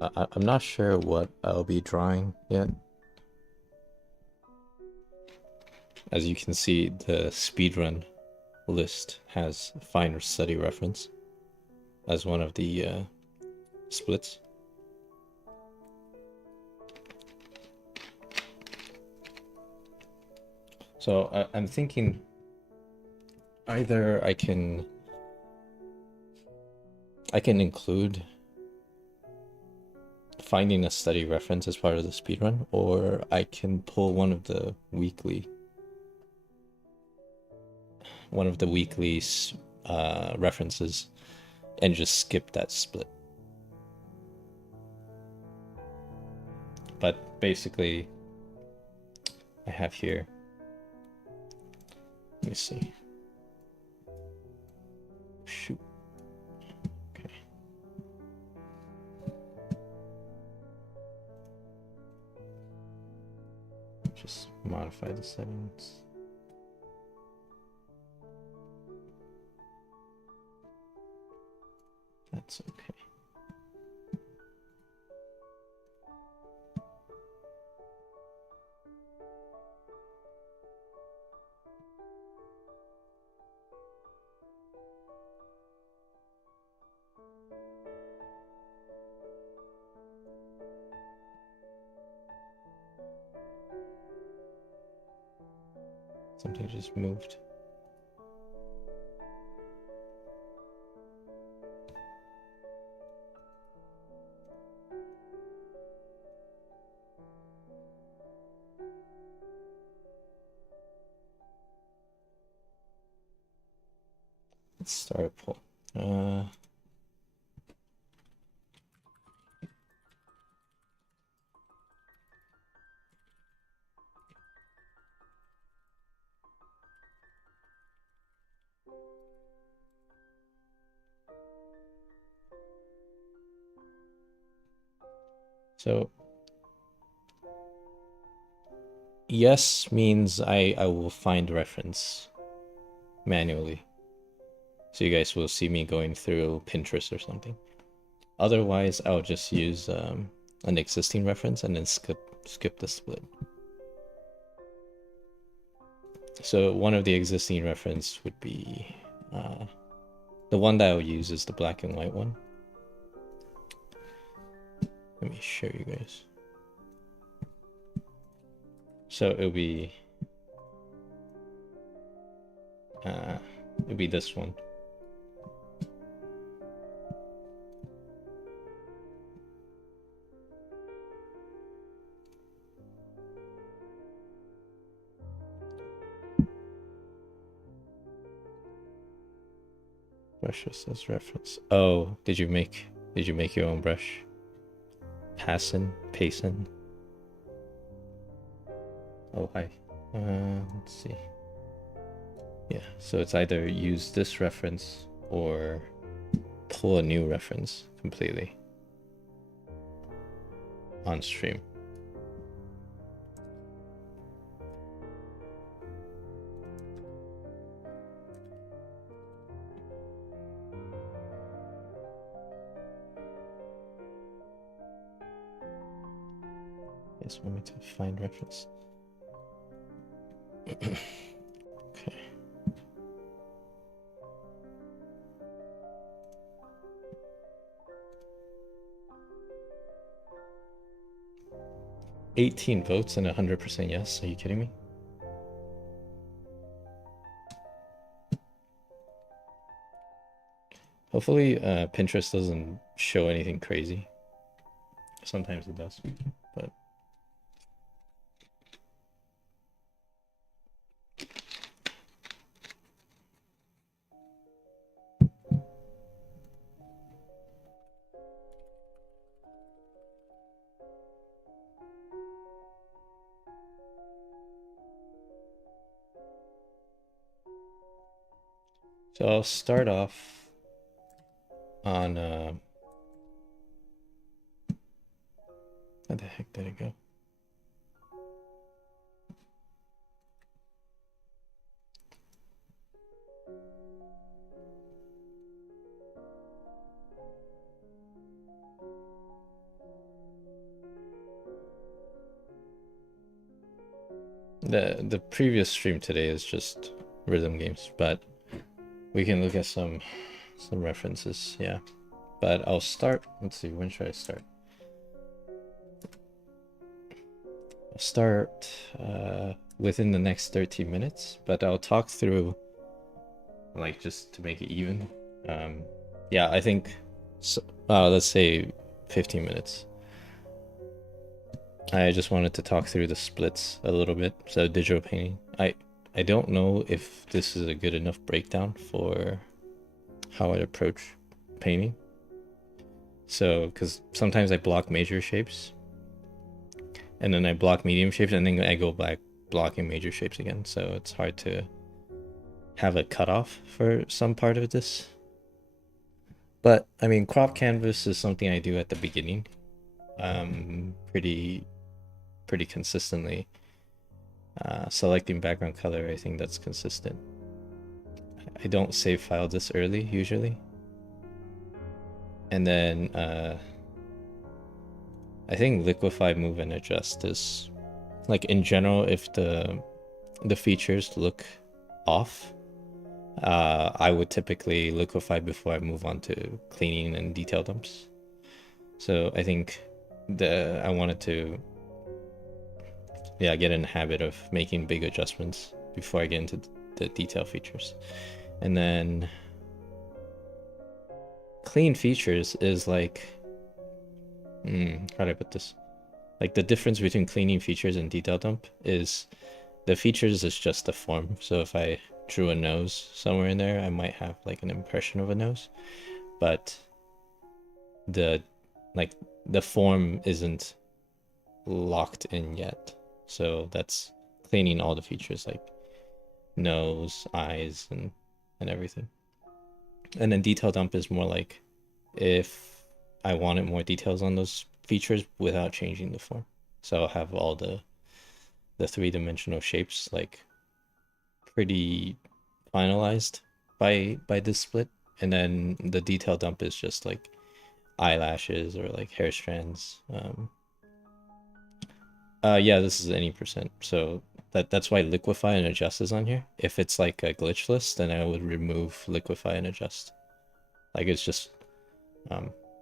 I'm not sure what I'll be drawing yet. As you can see, the speedrun list has finer study reference as one of the splits. So I'm thinking either I can include finding a study reference as part of the speedrun, or I can pull one of the weekly references and just skip that split. But basically, I have here, let me see. Shoot. Okay. Just modify the settings. That's okay. Something just moved. Let's start a poll. So yes means I will find reference manually. So you guys will see me going through Pinterest or something. Otherwise, I'll just use an existing reference and then skip the split. So one of the existing reference would be the one that I'll use is the black and white one. Let me show you guys. So it'll be this one. Brushes as reference. Oh, did you make your own brush? Payson. Oh, hi. Let's see. Yeah, so it's either use this reference or pull a new reference completely on stream. Just want me to find reference. Okay. 18 votes and 100% yes. Are you kidding me? Hopefully Pinterest doesn't show anything crazy. Sometimes it does, but so I'll start off on where the heck did it go? The previous stream today is just rhythm games, but we can look at some references, yeah. But I'll start. Let's see, when should I start? I'll start within the next 13 minutes, but I'll talk through, like, just to make it even. Yeah, I think so, let's say 15 minutes. I just wanted to talk through the splits a little bit. So digital painting. I don't know if this is a good enough breakdown for how I approach painting. So, because sometimes I block major shapes, and then I block medium shapes, and then I go back blocking major shapes again. So it's hard to have a cutoff for some part of this. But I mean, crop canvas is something I do at the beginning, pretty consistently. Selecting background color, I think that's consistent. I don't save file this early usually. And then I think liquefy, move, and adjust is, like, in general, if the features look off, I would typically liquefy before I move on to cleaning and detail dumps. So I think I wanted to, yeah, get in the habit of making big adjustments before I get into the detail features. And then clean features is like, how do I put this? Like, the difference between cleaning features and detail dump is the features is just the form. So if I drew a nose somewhere in there, I might have like an impression of a nose, but the form isn't locked in yet. So that's cleaning all the features, like nose, eyes, and everything. And then detail dump is more like if I wanted more details on those features without changing the form. So I'll have all the three-dimensional shapes like pretty finalized by this split, and then the detail dump is just like eyelashes or like hair strands. Yeah, this is any percent, so that's why liquefy and adjust is on here. If it's like a glitch list, then I would remove liquefy and adjust. Like, it's just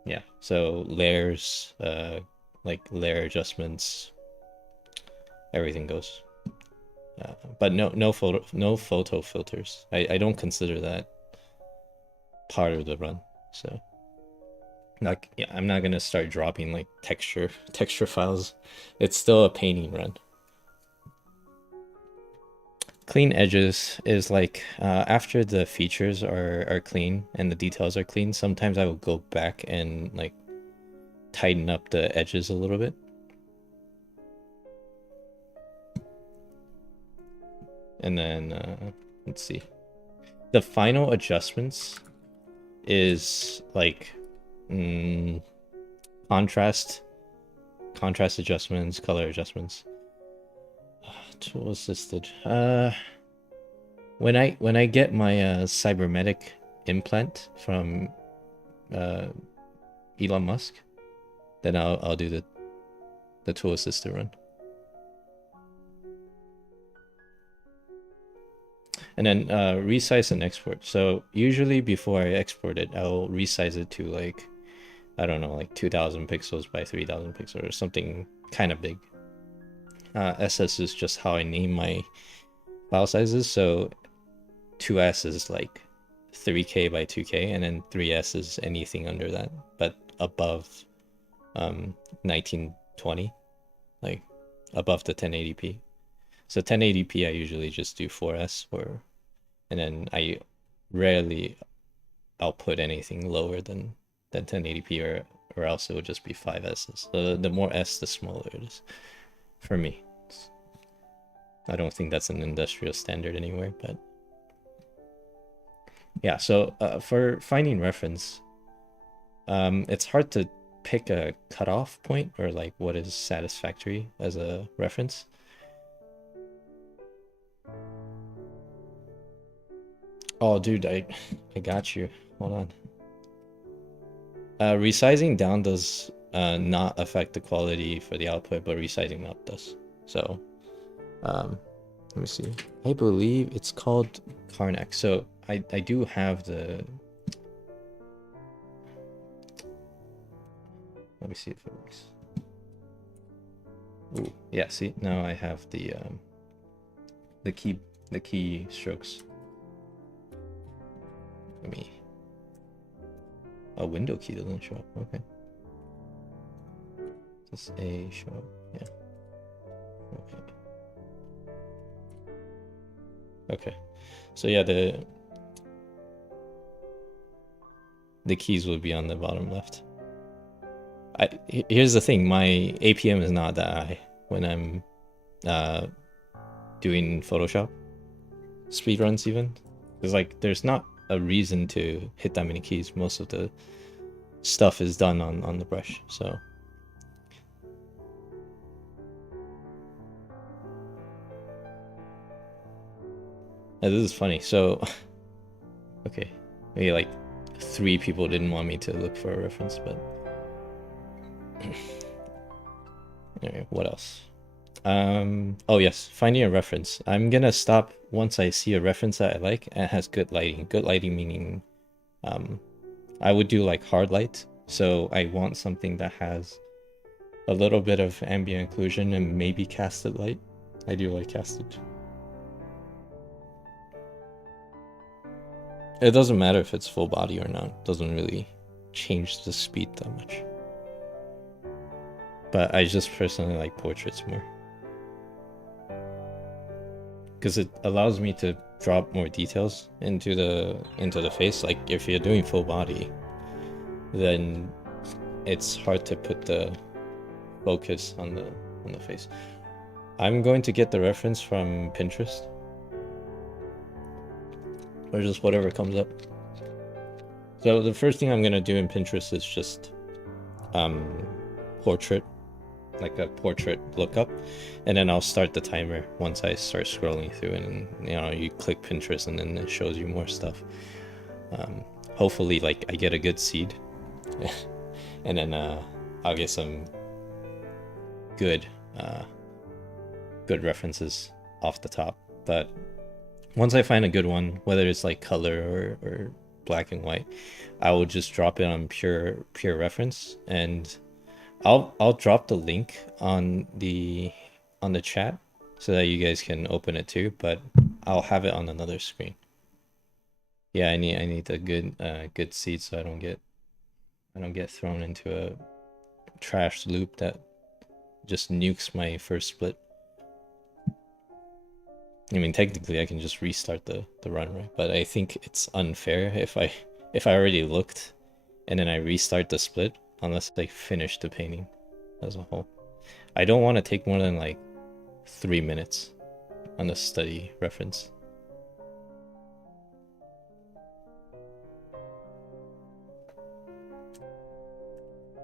yeah, so layers, like layer adjustments, everything goes. But no photo filters. I don't consider that part of the run. So, like, yeah, I'm not gonna start dropping like texture files. It's still a painting run. Clean edges is like after the features are clean and the details are clean, sometimes I will go back and like tighten up the edges a little bit. And then let's see. The final adjustments is like contrast adjustments, color adjustments. Tool assisted. When I get my cybernetic implant from Elon Musk, then I'll do the tool assisted run. And then resize and export. So usually before I export it, I'll resize it to like, I don't know, like 2000 pixels by 3000 pixels or something kind of big. SS is just how I name my file sizes. So 2S is like 3K by 2K, and then 3S is anything under that, but above 1920, like above the 1080p. So 1080p I usually just do 4S, and then I rarely output anything lower than 1080p, or else it would just be 5S's. So the more S, the smaller it is for me. I don't think that's an industrial standard anywhere, but yeah. So for finding reference, it's hard to pick a cutoff point or like what is satisfactory as a reference. Oh, dude, I got you. Hold on. Resizing down does not affect the quality for the output, but resizing up does. So, Let me see. I believe it's called Karnak. So I do have the. Let me see if it works. Ooh, yeah. See, now I have the key strokes. Let me. A window key doesn't show up. Okay. Does A show up? Yeah. Okay. Okay. So yeah, the keys will be on the bottom left. Here's the thing, my APM is not that high when I'm doing Photoshop speedruns even. Because like there's not a reason to hit that many keys. Most of the stuff is done on the brush, so. Now, this is funny. So, okay, maybe like 3 people didn't want me to look for a reference, but anyway, what else? Oh yes, finding a reference. I'm gonna stop once I see a reference that I like and has good lighting. Good lighting meaning, I would do like hard light. So I want something that has a little bit of ambient occlusion and maybe casted light. I do like casted. It doesn't matter if it's full body or not. It doesn't really change the speed that much. But I just personally like portraits more. Because it allows me to drop more details into the face. Like if you're doing full body, then it's hard to put the focus on the face. I'm going to get the reference from Pinterest. Or just whatever comes up. So the first thing I'm gonna do in Pinterest is just portrait, like a portrait lookup, and then I'll start the timer once I start scrolling through, and you click Pinterest and then it shows you more stuff. Hopefully like I get a good seed and then I'll get some good references off the top. But once I find a good one, whether it's like color or black and white, I will just drop it on pure reference, and I'll drop the link on the chat so that you guys can open it too, but I'll have it on another screen. Yeah, I need a good seed so I don't get thrown into a trash loop that just nukes my first split. I mean, technically I can just restart the run, right? But I think it's unfair if I already looked and then I restart the split unless I finish the painting as a whole. I don't want to take more than like 3 minutes on a study reference.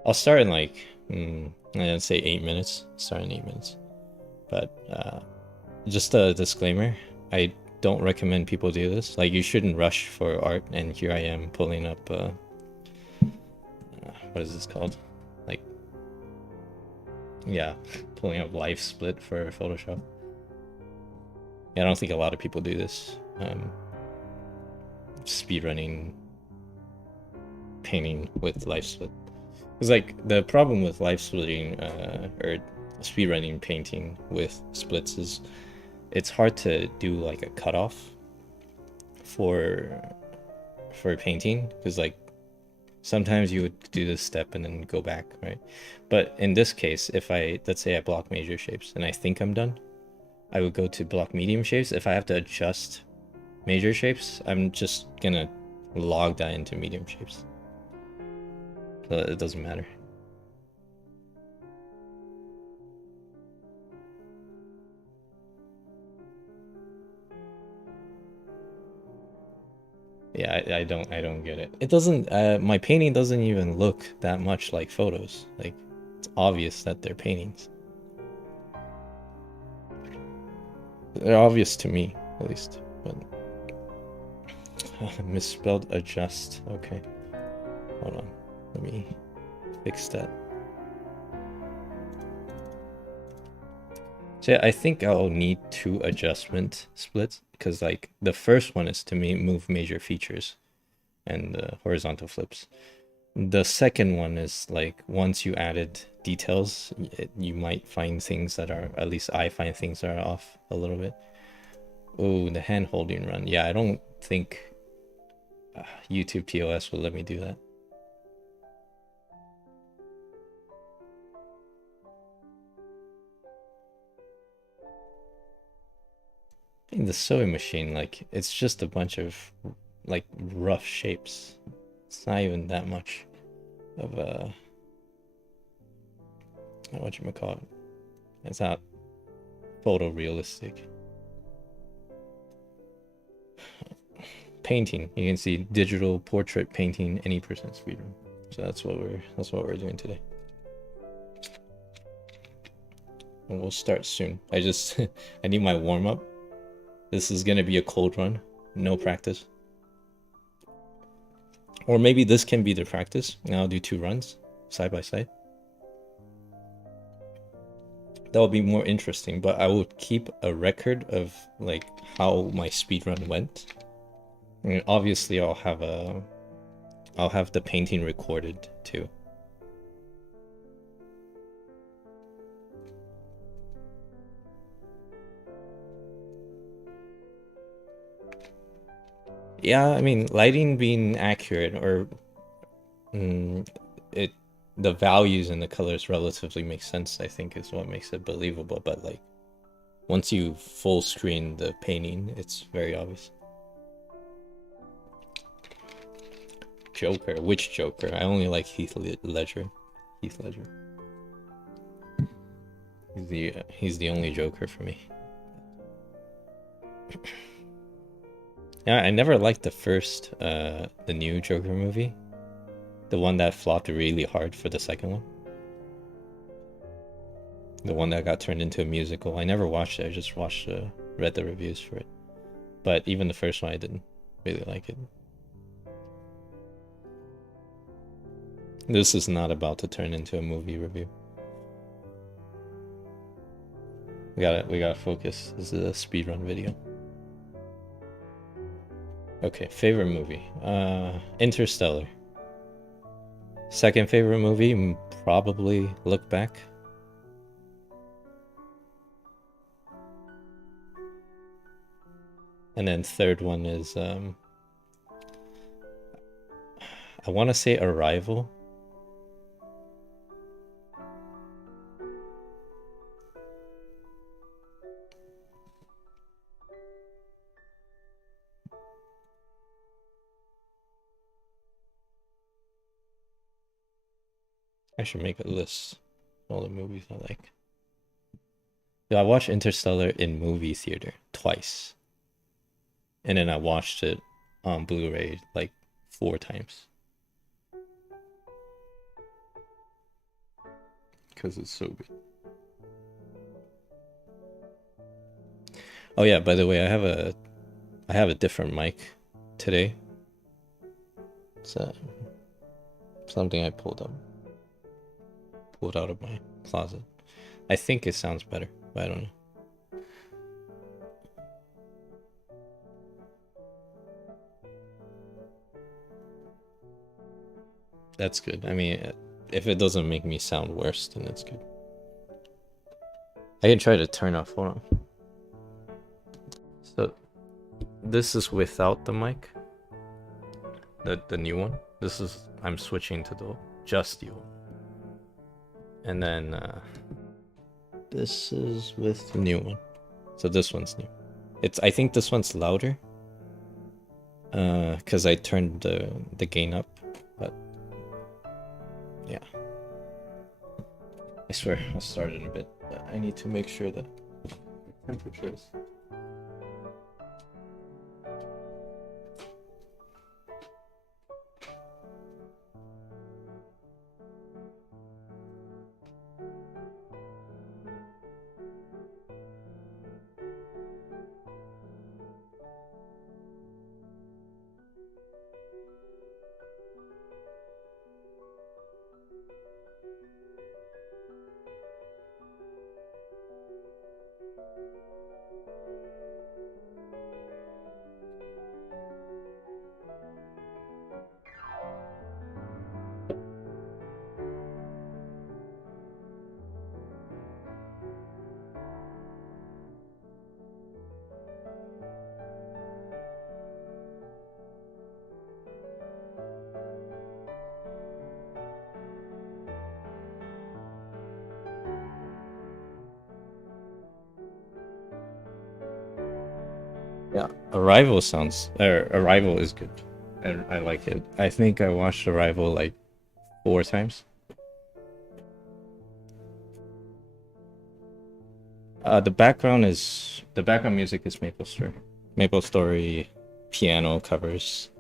I'll start in like, I'd say 8 minutes. Start in 8 minutes. But just a disclaimer, I don't recommend people do this. Like, you shouldn't rush for art, and here I am pulling up, what is this called? Like, yeah, pulling up live split for Photoshop. Yeah, I don't think a lot of people do this. Speedrunning painting with live split. Because, like, the problem with live splitting, or speedrunning painting with splits is it's hard to do like a cutoff for painting, because like sometimes you would do this step and then go back, right? But in this case, if let's say I block major shapes and I think I'm done, I would go to block medium shapes. If I have to adjust major shapes, I'm just gonna log that into medium shapes, so it doesn't matter. Yeah, I don't get it. It doesn't, my painting doesn't even look that much like photos. Like, it's obvious that they're paintings. They're obvious to me, at least, but misspelled adjust. Okay, hold on, let me fix that. So yeah, I think I'll need two adjustment splits because like the first one is to move major features and horizontal flips. The second one is like once you added details, you might find things that are, at least I find things that are off a little bit. Oh, the hand holding run. Yeah, I don't think YouTube TOS will let me do that. In the sewing machine, like it's just a bunch of like rough shapes. It's not even that much of a whatchamacallit. It's not photorealistic. Painting, you can see digital portrait painting any percent speedrun. So that's what we're doing today. And we'll start soon. I just I need my warm up. This is gonna be a cold run, no practice. Or maybe this can be the practice. Now I'll do 2 runs side by side. That will be more interesting, but I will keep a record of like how my speedrun went. I mean, obviously I'll have the painting recorded too. Yeah, I mean, lighting being accurate or the values and the colors relatively make sense, I think, is what makes it believable. But like once you full screen the painting, it's very obvious. Joker? Which Joker? I only like Heath Ledger. Heath Ledger. He's the only Joker for me. Yeah, I never liked the first the new Joker movie. The one that flopped really hard for the second one. The one that got turned into a musical. I never watched it. I just read the reviews for it. But even the first one, I didn't really like it. This is not about to turn into a movie review. We gotta focus. This is a speedrun video. Okay, favorite movie. Interstellar. Second favorite movie, probably Look Back. And then third one is I want to say Arrival. I should make a list of all the movies I like. Yeah, I watched Interstellar in movie theater twice. And then I watched it on Blu-ray like 4 times. Because it's so good. Oh yeah, by the way, I have a different mic today. It's something I pulled out of my closet. I think it sounds better, but I don't know. That's good. I mean, if it doesn't make me sound worse, then it's good. I can try to turn off. Hold on. So this is without the mic. The new one. This is, I'm switching to the just the old. And then this is with the new one. So this one's new. I think this one's louder. Cause I turned the gain up, but yeah. I swear I'll start in a bit. I need to make sure that the temperature is. Arrival sounds, or Arrival is good. I like it. I think I watched Arrival like 4 times. The background music is Maple Story. Maple Story piano covers.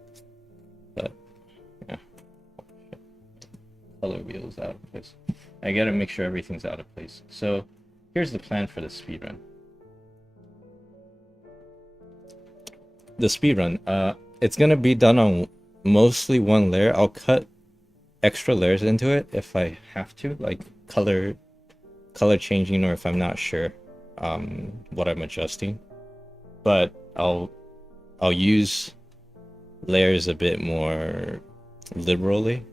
But yeah. Color wheels out of place. I gotta make sure everything's out of place. So here's the plan for the speedrun. The speedrun, it's gonna be done on mostly one layer. I'll cut extra layers into it if I have to, like color changing, or if I'm not sure what I'm adjusting. But I'll use layers a bit more liberally,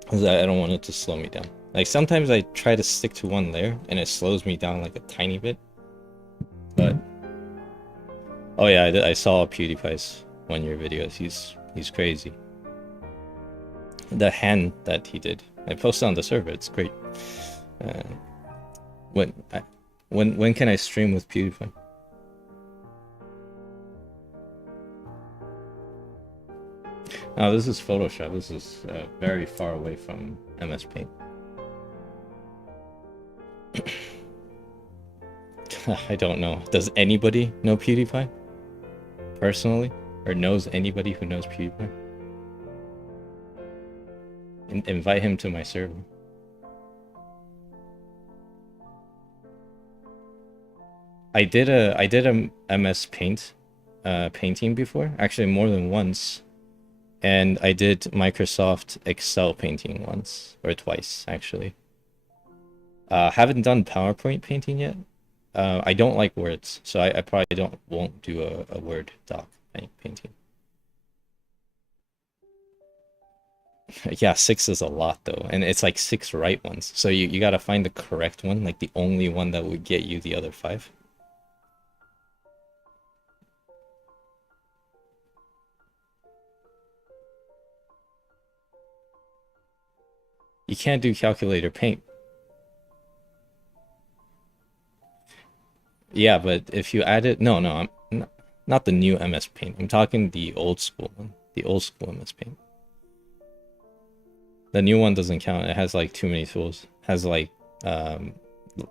because I don't want it to slow me down. Like sometimes I try to stick to one layer and it slows me down like a tiny bit. But oh yeah, I saw PewDiePie's 1-year videos. He's crazy. The hand that he did, I posted on the server. It's great. When can I stream with PewDiePie? Oh, this is Photoshop. This is very far away from MS Paint. I don't know. Does anybody know PewDiePie? Personally? Or knows anybody who knows PewDiePie? Invite him to my server. I did a MS Paint painting before, actually more than once. And I did Microsoft Excel painting once, or twice, actually. Haven't done PowerPoint painting yet. I don't like words, so I probably won't do a Word doc painting. Yeah, 6 is a lot though, and it's like 6 right ones. So you gotta find the correct one, like the only one that would get you the other 5. You can't do calculator paint. Yeah, but if you add it, no, I'm not the new MS Paint. I'm talking the old school one, the old school MS Paint. The new one doesn't count. It has like too many tools. It has like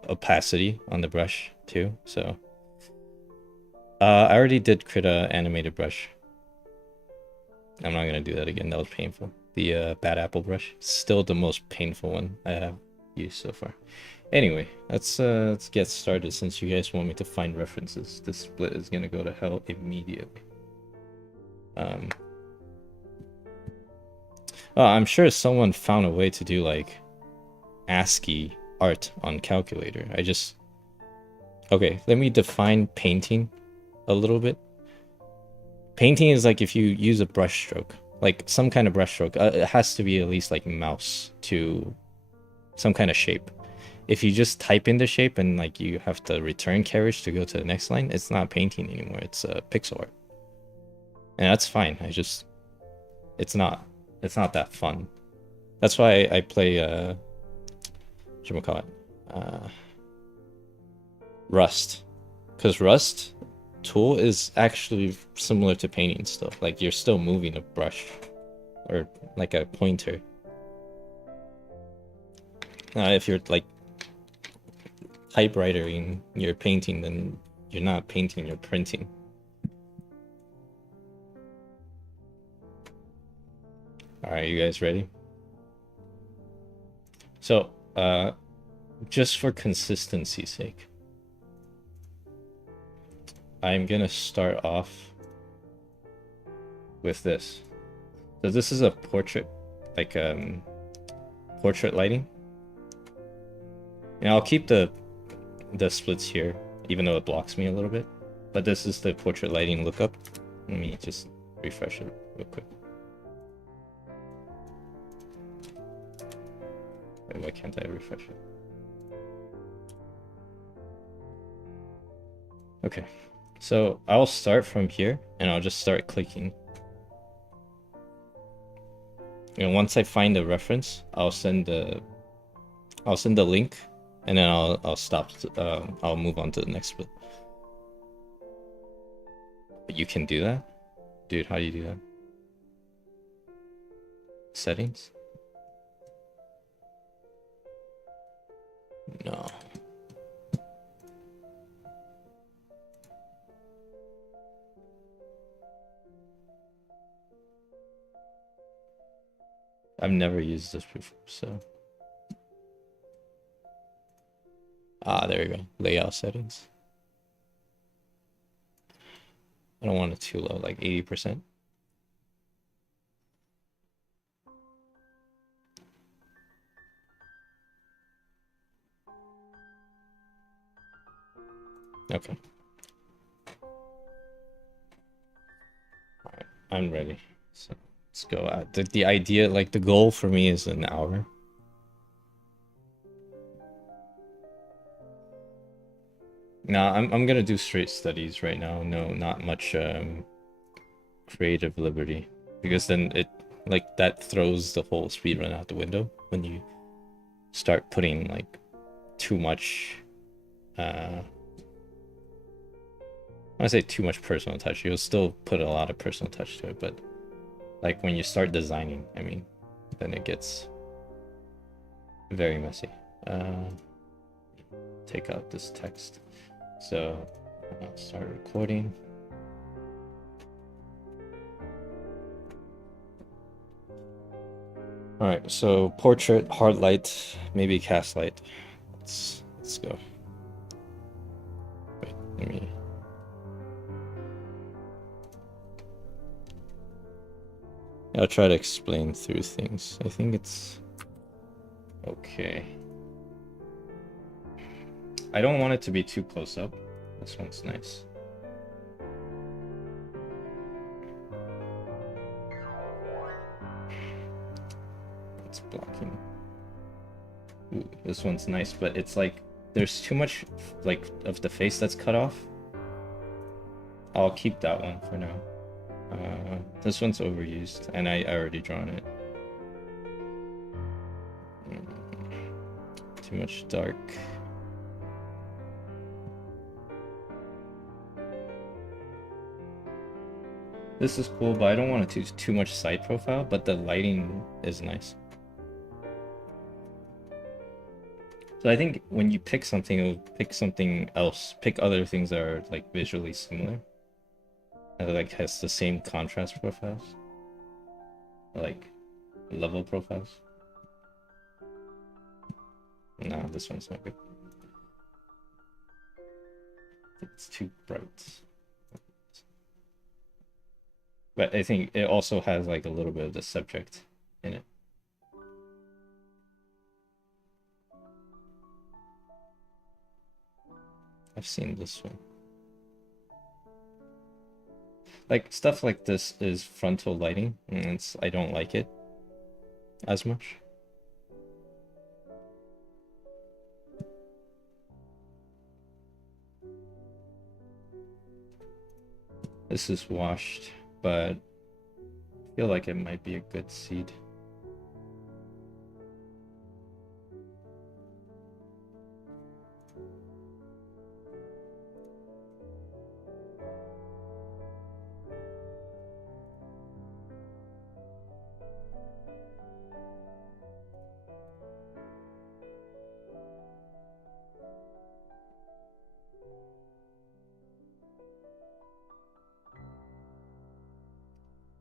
opacity on the brush too. So I already did Krita animated brush. I'm not gonna do that again. That was painful. The bad apple brush, still the most painful one I have used so far. Anyway, let's get started, since you guys want me to find references. This split is gonna go to hell immediately. Oh, I'm sure someone found a way to do like ASCII art on calculator. Okay, let me define painting a little bit. Painting is like if you use a brush stroke, like some kind of brush stroke. It has to be at least like mouse to some kind of shape. If you just type in the shape and like you have to return carriage to go to the next line, it's not painting anymore. It's pixel art, and that's fine. It's not that fun. That's why I play whatchamacallit, Rust, because Rust tool is actually similar to painting stuff. Like you're still moving a brush or like a pointer. If you're like typewritering your painting, then you're not painting, you're printing. All right, you guys ready? So just for consistency's sake, I'm gonna start off with this. So this is a portrait, like portrait lighting. And I'll keep the splits here, even though it blocks me a little bit. But this is the portrait lighting lookup. Let me just refresh it real quick. Wait, why can't I refresh it? Okay, so I'll start from here and I'll just start clicking. And once I find a reference, I'll send the link, and then I'll stop. I'll move on to the next bit. But you can do that? Dude, how do you do that? Settings? No. I've never used this before, so. Ah, there we go. Layout settings. I don't want it too low, like 80%. Okay. All right, I'm ready. So let's go. The idea, like the goal for me is an hour. Nah, I'm gonna do straight studies right now. No, not much creative liberty, because then it like that throws the whole speedrun out the window when you start putting like too much I want to say too much personal touch. You'll still put a lot of personal touch to it, but like when you start designing, I mean, then it gets very messy. Take out this text. So I'll start recording. All right, so portrait, hard light, maybe cast light. Let's go. Wait, let me. I'll try to explain through things. I think it's okay. I don't want it to be too close up. This one's nice. It's blocking. Ooh, this one's nice, but it's like there's too much like of the face that's cut off. I'll keep that one for now. This one's overused, and I already drawn it. Too much dark. This is cool, but I don't want it too much side profile, but the lighting is nice. So I think when you pick something, pick something else. Pick other things that are like visually similar. And like has the same contrast profiles. Like level profiles. Nah, this one's not good. It's too bright. But I think it also has like a little bit of the subject in it. I've seen this one. Like stuff like this is frontal lighting, and I don't like it as much. This is washed, but I feel like it might be a good seed.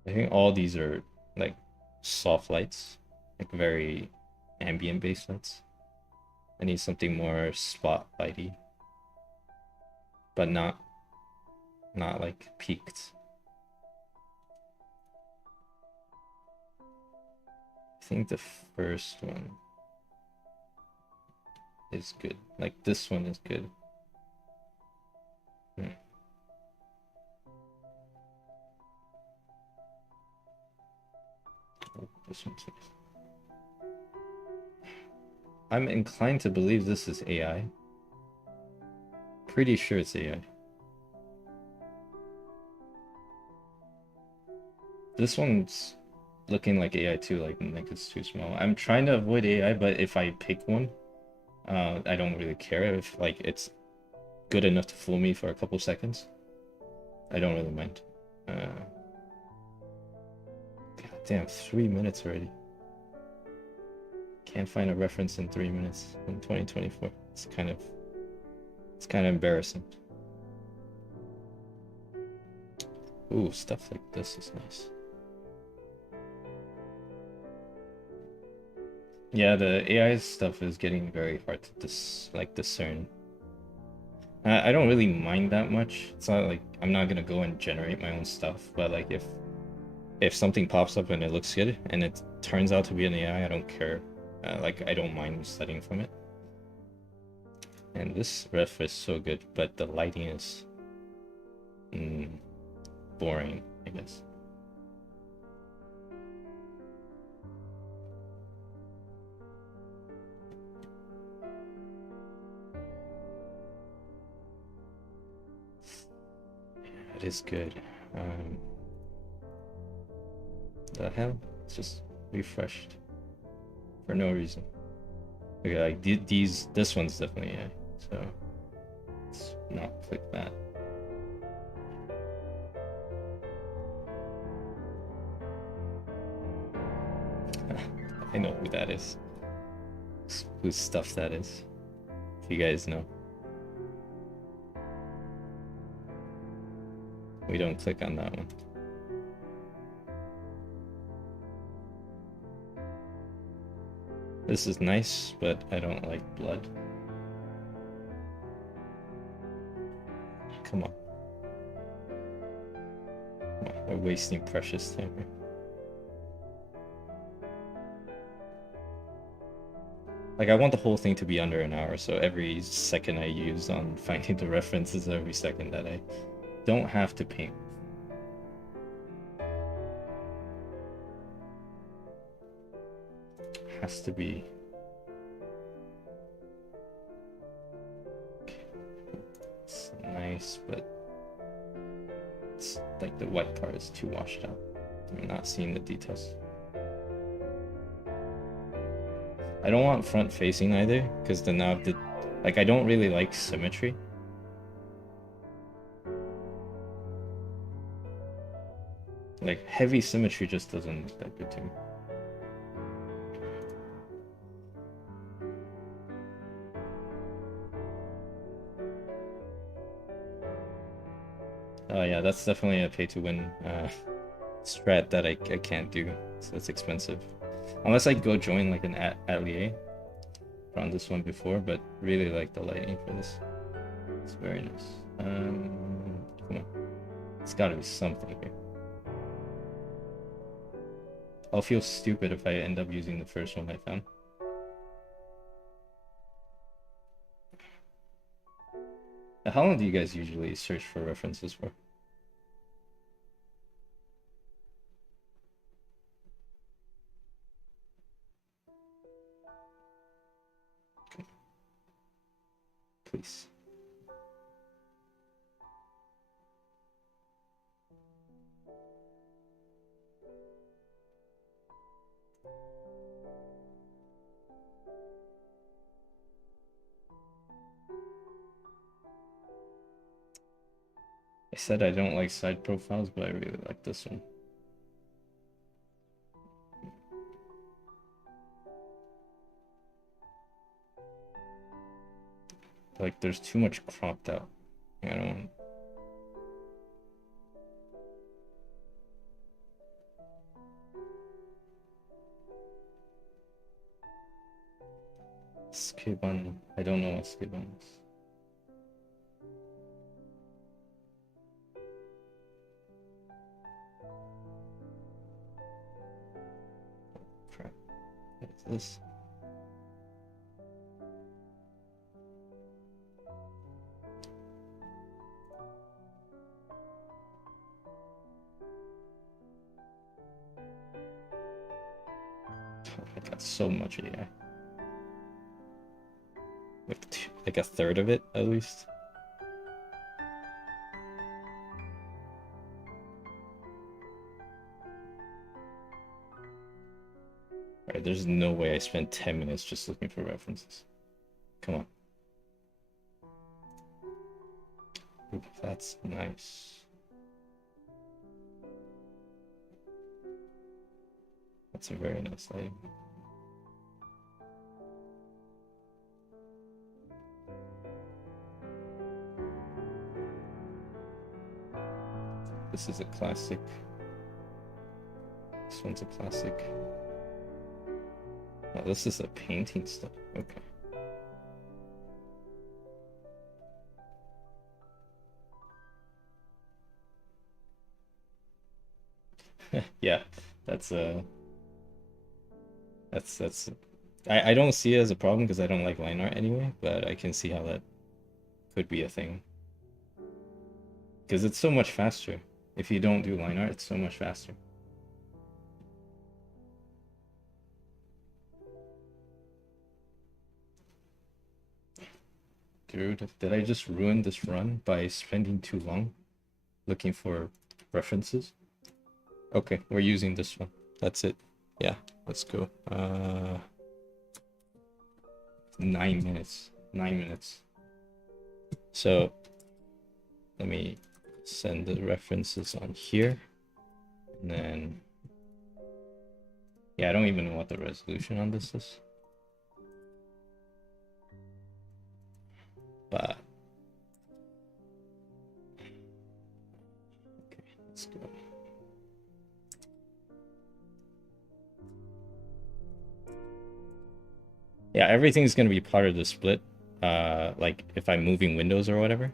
I think all these are like soft lights, like very ambient based lights. I need something more spotlighty, but not like peaked. I think the first one is good. Like this one is good. This one's nice. I'm inclined to believe this is AI. Pretty sure it's AI. This one's looking like AI too, like it's too small. I'm trying to avoid AI, but if I pick one, I don't really care if like it's good enough to fool me for a couple seconds. I don't really mind. God damn, 3 minutes already. Can't find a reference in 3 minutes in 2024. It's kind of embarrassing. Ooh, stuff like this is nice. Yeah, the AI stuff is getting very hard to discern. I don't really mind that much. It's not like I'm not gonna go and generate my own stuff, but like if something pops up and it looks good and it turns out to be an AI, I don't care. Like I don't mind studying from it. And this ref is so good, but the lighting is boring, I guess. It is good. The hell? It's just refreshed for no reason. Okay, like this one's definitely AI, so let's not click that. I know who that is. Whose stuff that is. If you guys know. We don't click on that one. This is nice, but I don't like blood. Come on. We're wasting precious time here. Like, I want the whole thing to be under an hour, so every second I use on finding the references, every second that I don't have to paint. Has to be. It's nice, but it's like the white part is too washed out. I'm not seeing the details. I don't want front facing either, because then now like I don't really like symmetry. Like heavy symmetry just doesn't look that good to me. Oh yeah, that's definitely a pay to win strat that I can't do. So it's expensive. Unless I go join like an atelier. Found this one before, but really like the lighting for this. It's very nice. Come on. It's gotta be something here. I'll feel stupid if I end up using the first one I found. How long do you guys usually search for references for? Please. I said I don't like side profiles, but I really like this one. Like there's too much cropped out. I don't. Skip on. I don't know what skip on is. Crap. What's this? I got so much AI. Like a third of it, at least. Alright, there's no way I spent 10 minutes just looking for references. Come on. Ooh, that's nice. That's a very nice lighting. This is a classic. This one's a classic. Oh, this is a painting stuff. Okay. Yeah, that's I don't see it as a problem because I don't like line art anyway, but I can see how that could be a thing. Because it's so much faster. If you don't do line art, it's so much faster. Dude, did I just ruin this run by spending too long looking for references? Okay, we're using this one. That's it. Yeah, let's go. 9 minutes. 9 minutes. So let me send the references on here. And then yeah, I don't even know what the resolution on this is. But okay, let's go. Yeah, everything's gonna be part of the split. Like if I'm moving windows or whatever.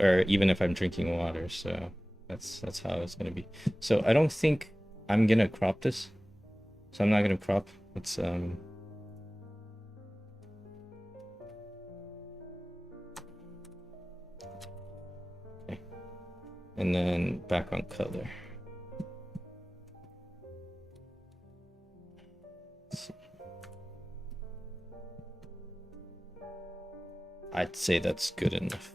Or even if I'm drinking water, so that's how it's gonna be. So I don't think I'm gonna crop this. So I'm not gonna crop. It's okay. And then background color. Let's see. I'd say that's good enough.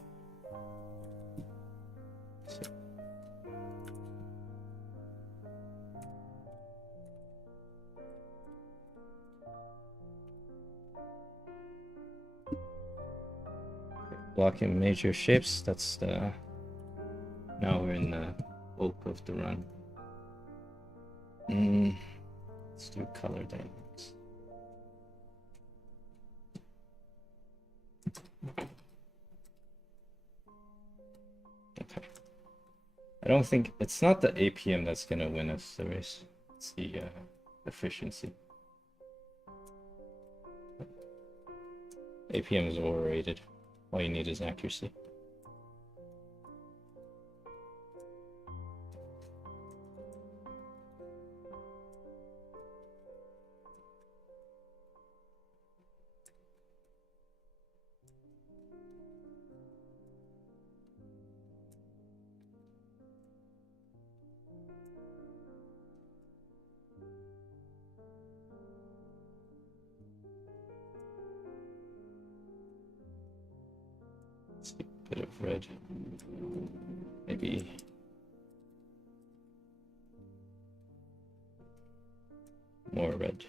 Blocking major shapes, that's the... Now we're in the bulk of the run. Let's do color dynamics. Okay. I don't think... It's not the APM that's gonna win us the race. It's the efficiency. APM is overrated. All you need is accuracy. Bit of red, maybe more red.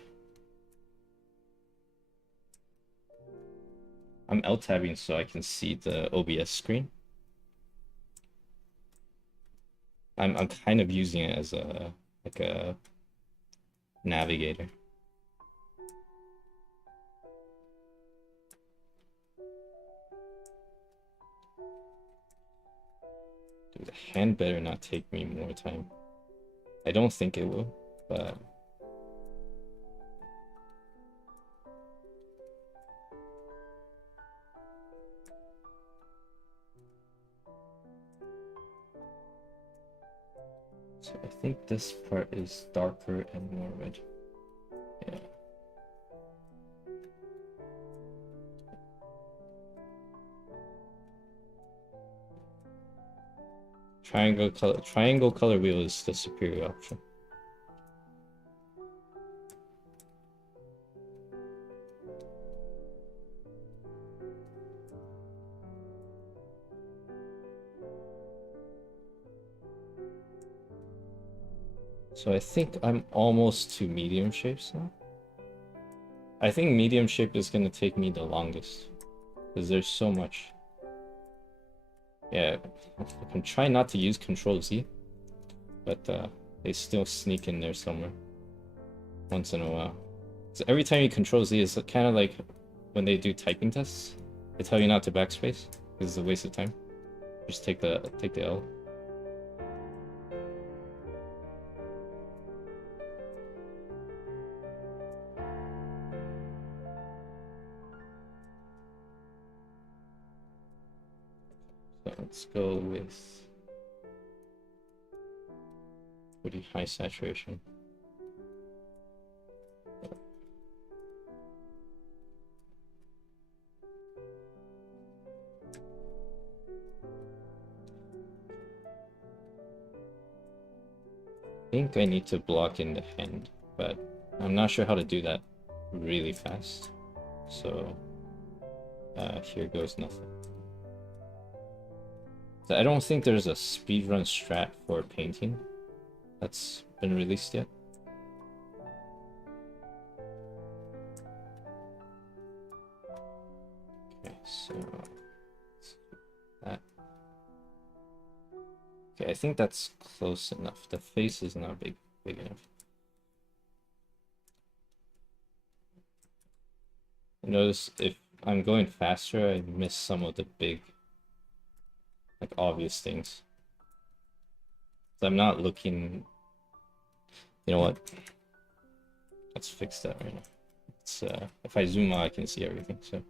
I'm alt-tabbing so I can see the OBS screen. I'm kind of using it as a like a navigator. Dude, the hand better not take me more time. I don't think it will, but so I think this part is darker and more red. Yeah. Triangle color wheel is the superior option. So I think I'm almost to medium shapes now. I think medium shape is gonna take me the longest because there's so much. Yeah, I'm trying not to use Control Z, but They still sneak in there somewhere once in a while. So every time you control Z, it's kind of like when they do typing tests. They tell you not to backspace because it's a waste of time. Just take the L. So let's go with pretty high saturation. I think I need to block in the hand, but I'm not sure how to do that really fast. So here goes nothing. So I don't think there's a speedrun strat for painting that's been released yet. Okay, so that. Okay, I think that's close enough. The face is not big enough. Notice if I'm going faster, I miss some of the big, like, obvious things. So I'm not looking. You know what? Let's fix that right now. It's if I zoom out, I can see everything, so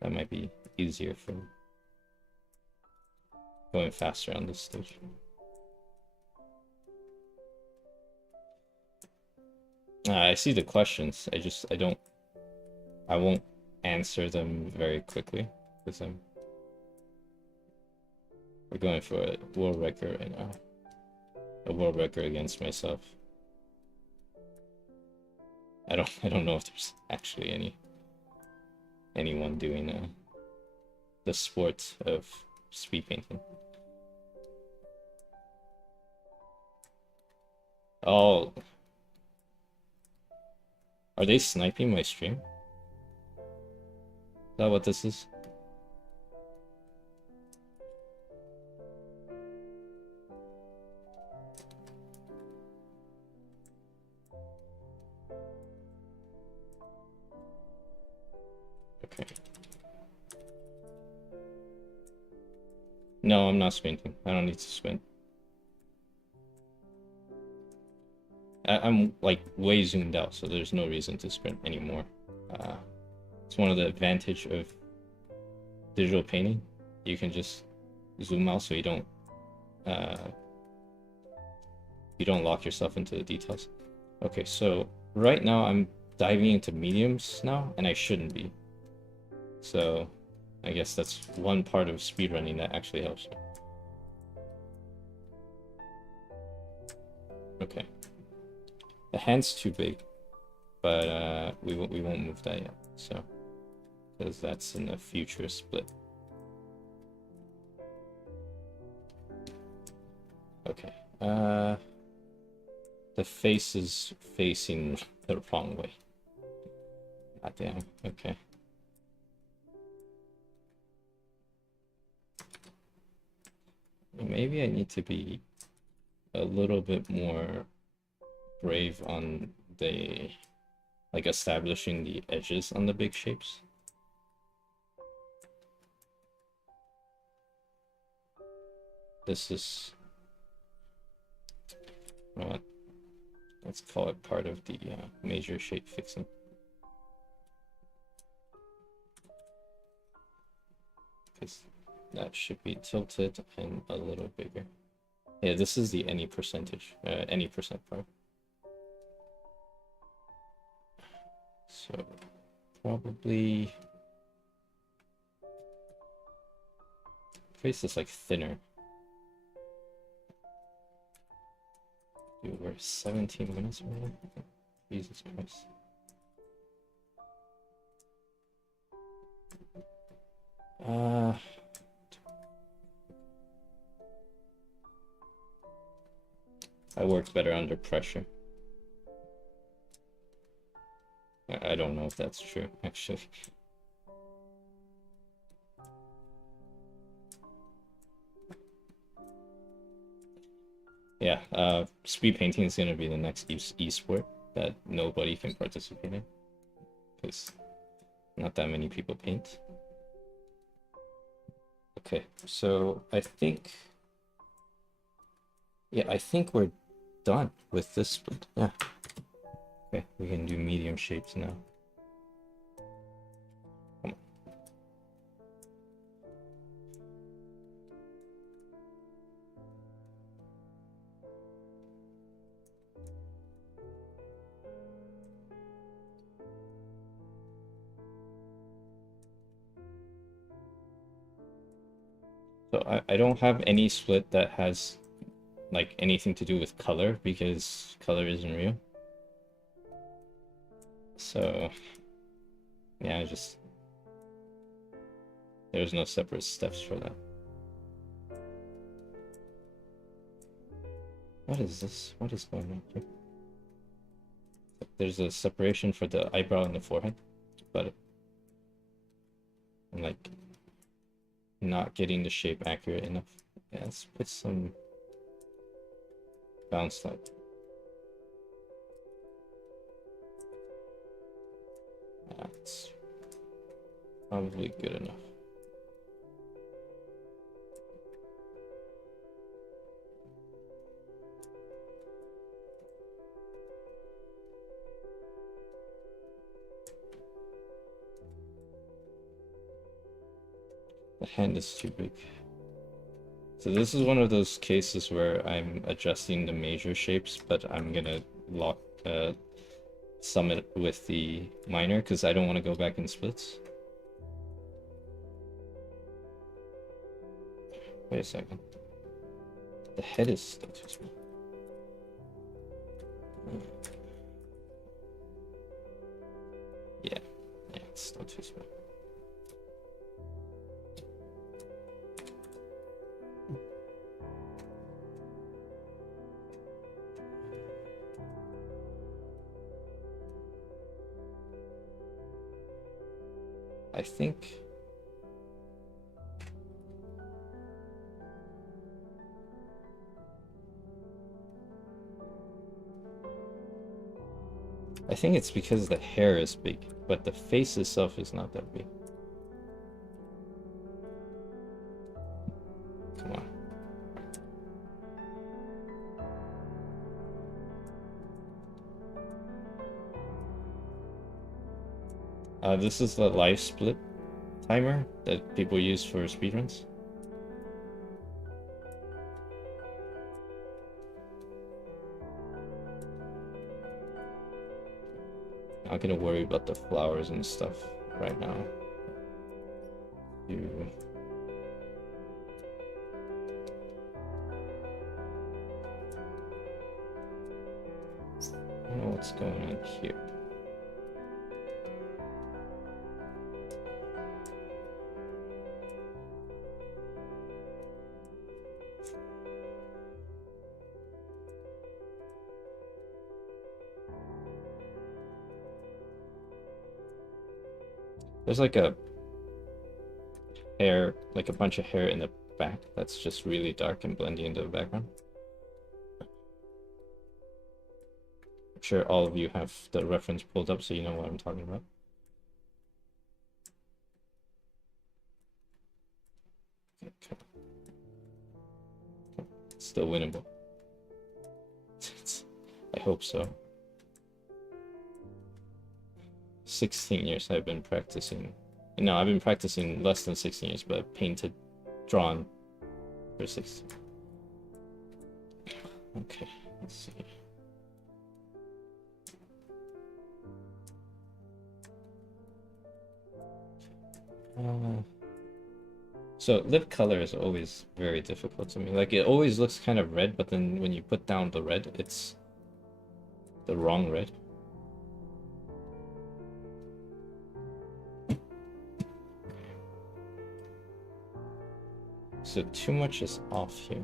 that might be easier for going faster on this stage. I see the questions. I won't answer them very quickly because we're going for a world record right now. A world record against myself. I don't know if there's actually anyone doing the sport of speed painting. Oh, are they sniping my stream? Is that what this is? Okay. No, I'm not sprinting. I don't need to sprint. I'm like way zoomed out, so there's no reason to sprint anymore. It's one of the advantage of digital painting. You can just zoom out so you don't lock yourself into the details. Okay, so right now I'm diving into mediums now, and I shouldn't be. So I guess that's one part of speedrunning that actually helps. Okay. The hand's too big, but we won't move that yet. So because that's in the future split. Okay. The face is facing the wrong way. God damn. Okay. Maybe I need to be a little bit more brave on the, like, establishing the edges on the big shapes. This is, what? Let's call it part of the major shape fixing. Because that should be tilted and a little bigger. Yeah, this is the any percentage, any percent part. So probably face is like thinner. Dude, we're 17 minutes right now. Jesus Christ. I work better under pressure. I don't know if that's true, actually. yeah, speed painting is gonna be the next e-sport that nobody can participate in because not that many people paint. Okay, so I think, yeah, I think we're done with this split. Yeah. Okay, we can do medium shapes now. Come on. So I don't have any split that has like anything to do with color because color isn't real. So yeah, there's no separate steps for that. What is this? What is going on here? There's a separation for the eyebrow and the forehead, but I'm like not getting the shape accurate enough. Yeah, let's put some bounce light. That's probably good enough. The hand is too big. So this is one of those cases where I'm adjusting the major shapes, but I'm gonna lock sum it with the minor because I don't want to go back in splits. Wait a second. The head is still too small. Yeah, it's still too small. I think it's because the hair is big, but the face itself is not that big. Come on. This is the life split timer that people use for speedruns. I'm not gonna worry about the flowers and stuff right now. I don't know what's going on here. There's like a hair, like a bunch of hair in the back that's just really dark and blending into the background. I'm sure all of you have the reference pulled up so you know what I'm talking about. Okay. Still winnable. I hope so. 16 years I've been practicing. No, I've been practicing less than 16 years, but painted, drawn for 16. Okay, let's see. So lip color is always very difficult to me. Like it always looks kind of red, but then when you put down the red, it's the wrong red. So too much is off here.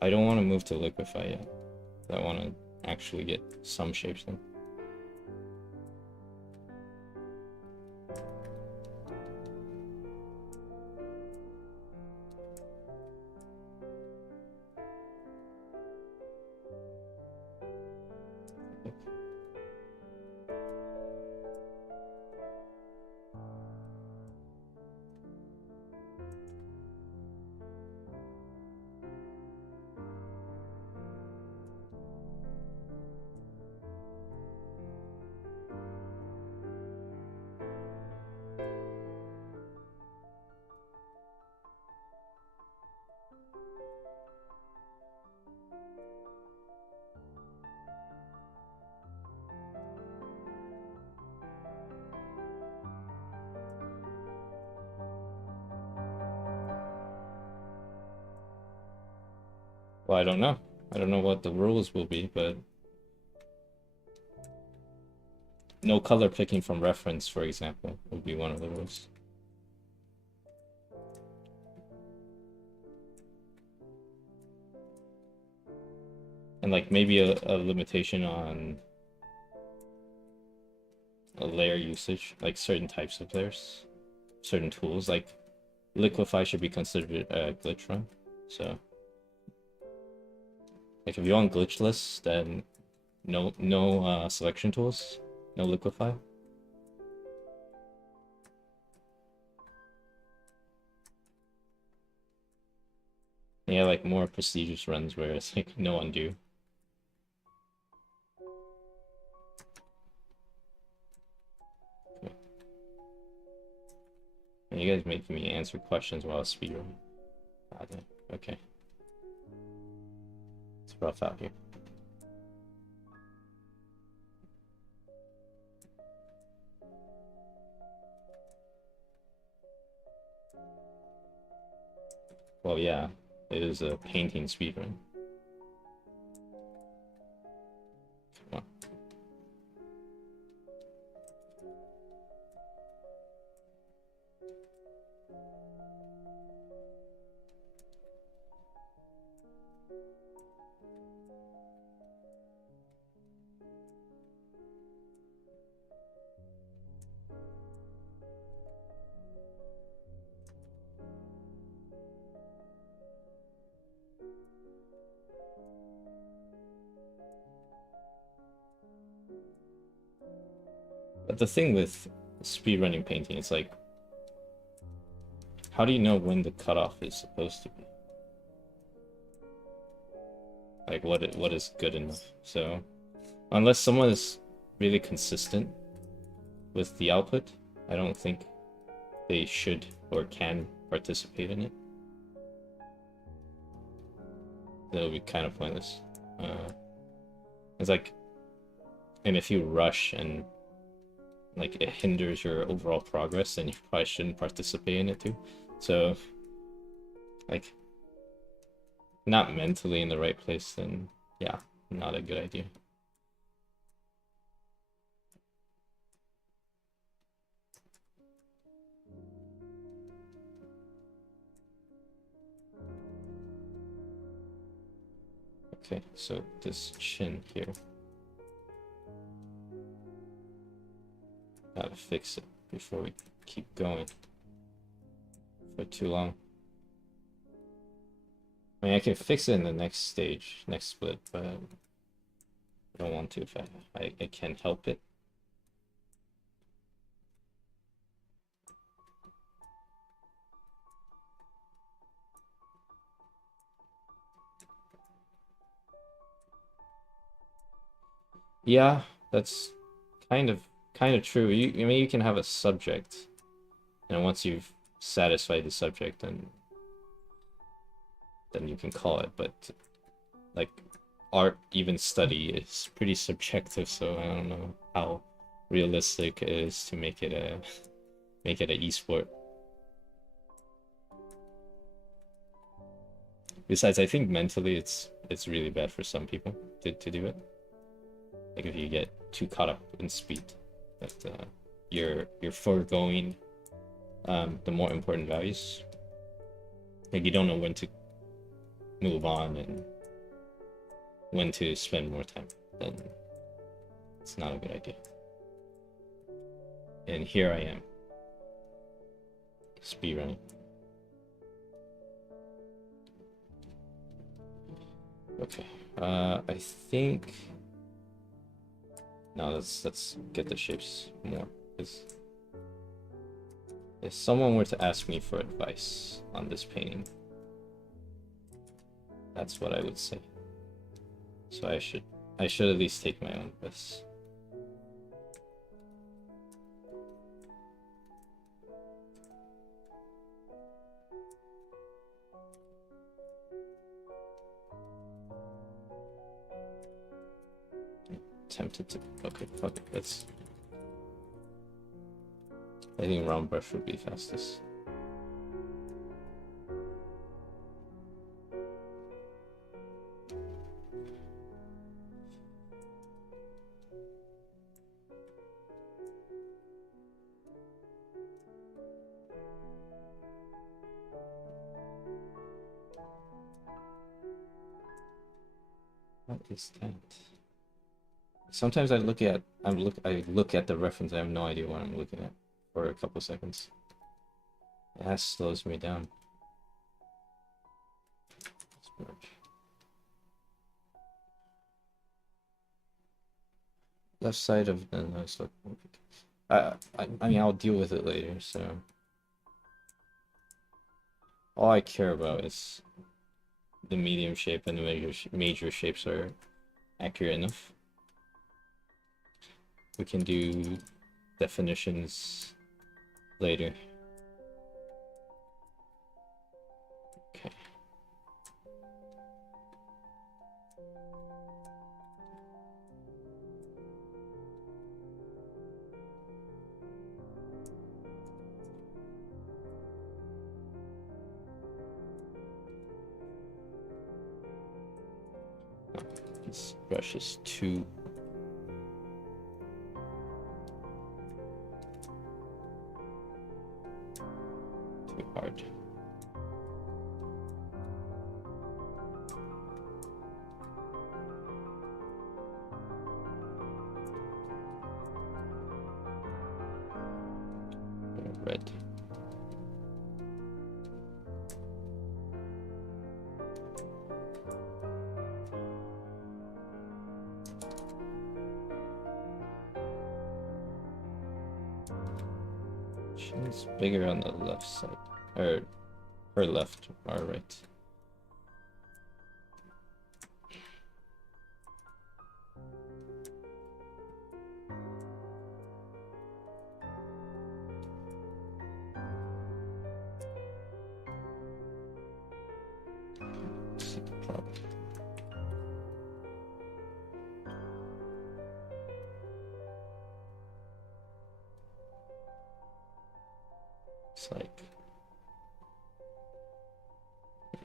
I don't want to move to liquify yet. I want to actually get some shapes in. Well, I don't know. I don't know what the rules will be, but no color picking from reference, for example, would be one of the rules. And like maybe a limitation on a layer usage, like certain types of layers, certain tools, like liquify should be considered a glitch run. So like if you want glitchless, then no selection tools, no liquify. Yeah, like more prestigious runs where it's like no undo. And you guys making me answer questions while speedrunning. God damn. Okay. It's rough out here. Well, yeah, it is a painting speedrun. Come on. But the thing with speedrunning painting, it's like, how do you know when the cutoff is supposed to be? Like, what is good enough? So, unless someone is really consistent with the output, I don't think they should or can participate in it. That would be kind of pointless. It's like, and if you rush and like it hinders your overall progress, then you probably shouldn't participate in it too. So, like, not mentally in the right place, then yeah, not a good idea. Okay, so this chin here, gotta fix it before we keep going for too long. I mean, I can fix it in the next stage, next split, but I don't want to if I can't help it. Yeah, that's kind of true. I mean, you can have a subject, and once you've satisfied the subject, then you can call it. But like art, even study, is pretty subjective. So I don't know how realistic it is to make it a esport. Besides, I think mentally it's really bad for some people to do it. Like if you get too caught up in speed, that you're foregoing the more important values. Like you don't know when to move on and when to spend more time, then it's not a good idea. And here I am, speedrunning. Okay, I think Now let's get the shapes more. Because if someone were to ask me for advice on this painting, that's what I would say. So I should at least take my own advice. Tempted to, okay, fuck it, let's, I think round brush would be fastest. What is that? Sometimes I look at the reference. I have no idea what I'm looking at for a couple seconds. That slows me down. Left side of the nose look. I mean, I'll deal with it later. So all I care about is the medium shape and the major shapes are accurate enough. We can do definitions later. Okay. This brush is too hard. Red. She's bigger on the left side, or her left or right. It's like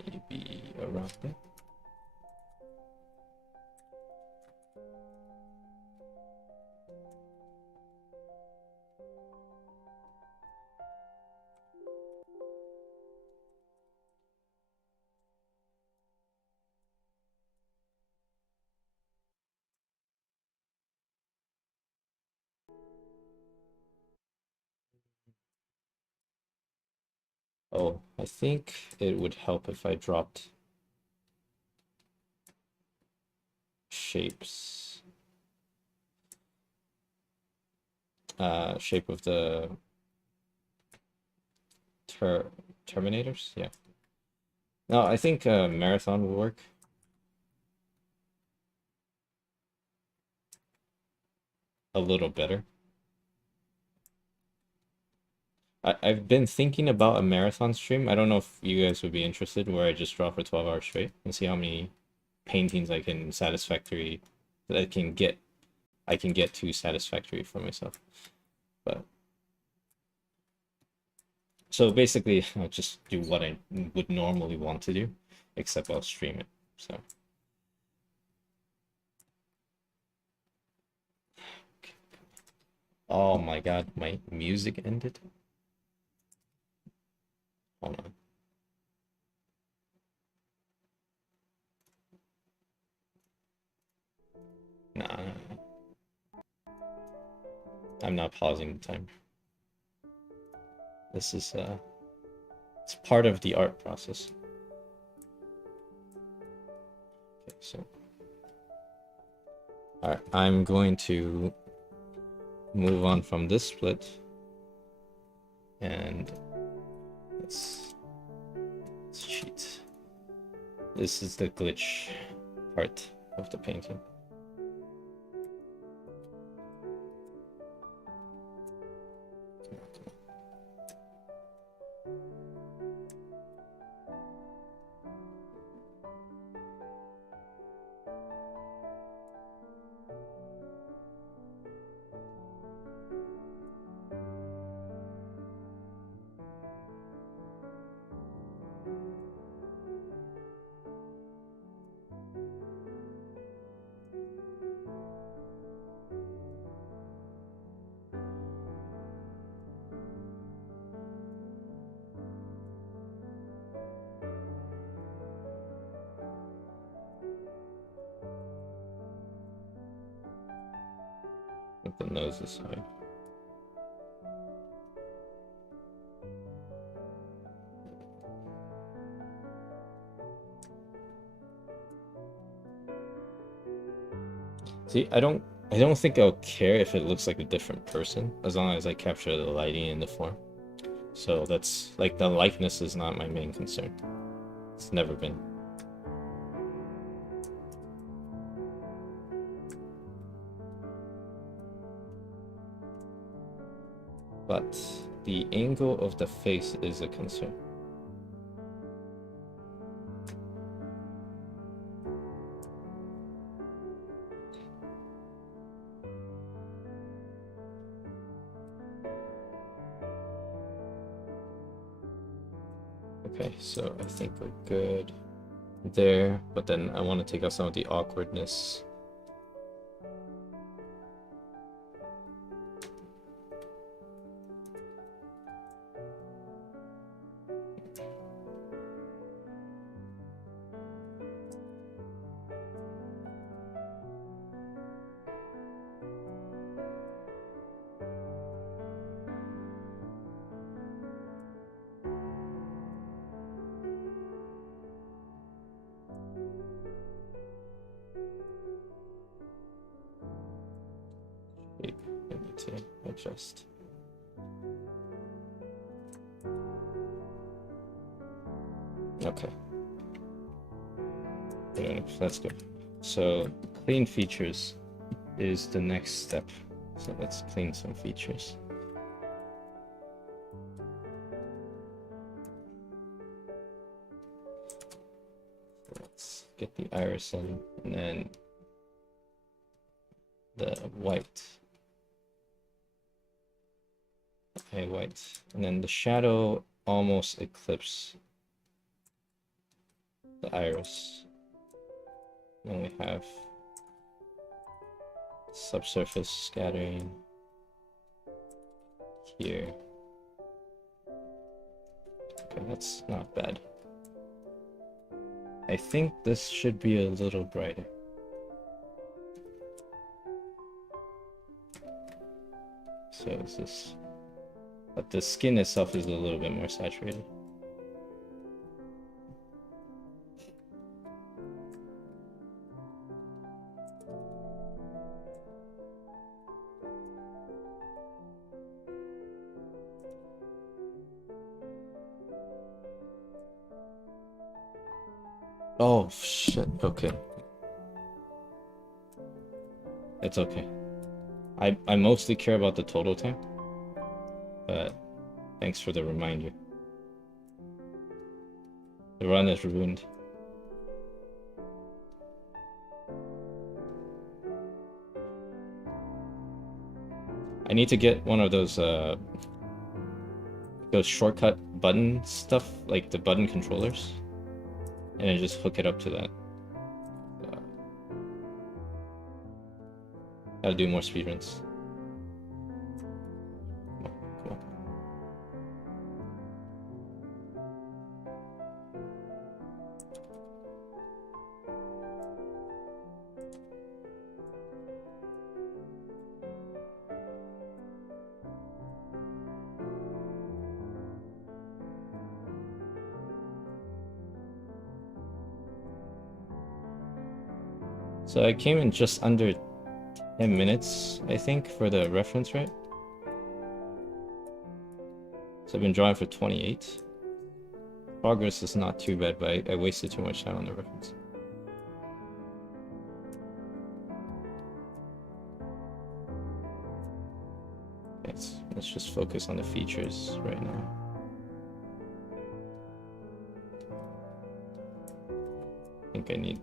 maybe around there. Oh, I think it would help if I dropped shapes. Shape of the Terminators? Yeah. No, I think Marathon will work. A little better. I've been thinking about a marathon stream. I don't know if you guys would be interested, where I just draw for 12 hours straight and see how many paintings I can get to satisfactory for myself. But so basically I'll just do what I would normally want to do, except I'll stream it. So oh my god, my music ended. Hold on. Nah, I'm not pausing the time. This is it's part of the art process. Okay, so Alright, I'm going to move on from this split. And let's cheat. This is the glitch part of the painting. The nose is high. See, I don't think I'll care if it looks like a different person, as long as I capture the lighting and the form. So that's like, the likeness is not my main concern. It's never been. But the angle of the face is a concern. Okay, so I think we're good there, but then I want to take out some of the awkwardness. To adjust. Okay. That's good. So clean features is the next step. So let's clean some features. Let's get the iris in, and then the white. Okay, white. And then the shadow almost eclipse the iris. Then we have subsurface scattering here. Okay, that's not bad. I think this should be a little brighter. So is this... But the skin itself is a little bit more saturated. Oh shit, okay. It's okay. I mostly care about the total time. But thanks for the reminder. The run is ruined. I need to get one of those shortcut button stuff, like the button controllers, and then just hook it up to that. Gotta do more speedruns. So I came in just under 10 minutes, I think, for the reference, right? So I've been drawing for 28. Progress is not too bad, but I wasted too much time on the reference. Let's just focus on the features right now. I think I need...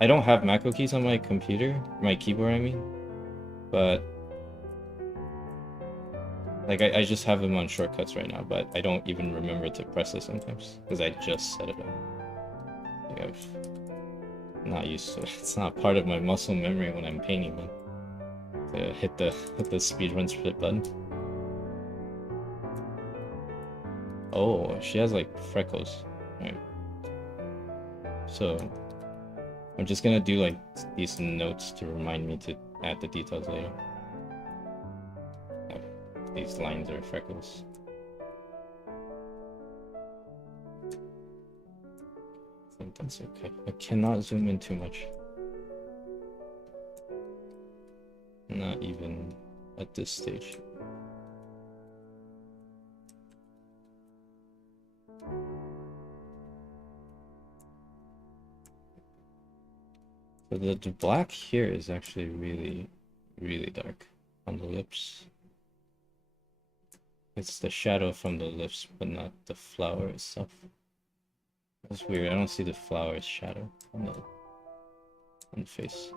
I don't have macro keys on my computer, my keyboard I mean, but like I just have them on shortcuts right now, but I don't even remember to press it sometimes because I just set it up. Like I'm not used to it. It's not part of my muscle memory when I'm painting them. To hit the speedrun split button. Oh, she has like freckles. Right. So I'm just gonna do like these notes to remind me to add the details later. These lines are freckles. I think that's okay. I cannot zoom in too much. Not even at this stage. So the black here is actually really dark on the lips. It's the shadow from the lips, but not the flower itself. That's weird. I don't see the flower's shadow on the face.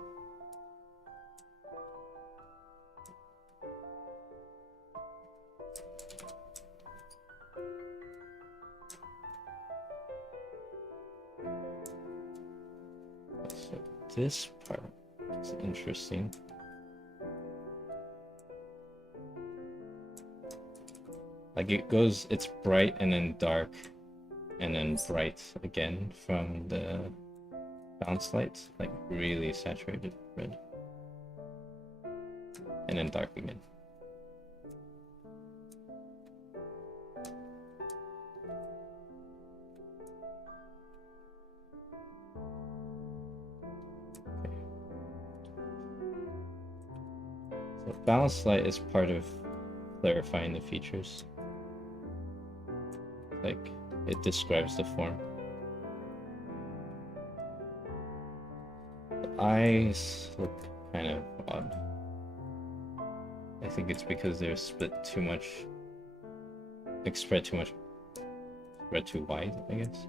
So this part is interesting. Like it's bright and then dark and then bright again from the bounce lights, like really saturated red. And then dark again. Okay. So bounce light is part of clarifying the features. Like it describes the form. The eyes look kind of odd. I think it's because they're split too much, like spread too wide, I guess.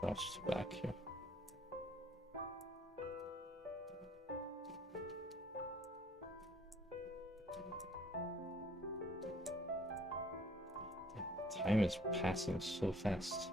Drops back here. Time is passing so fast.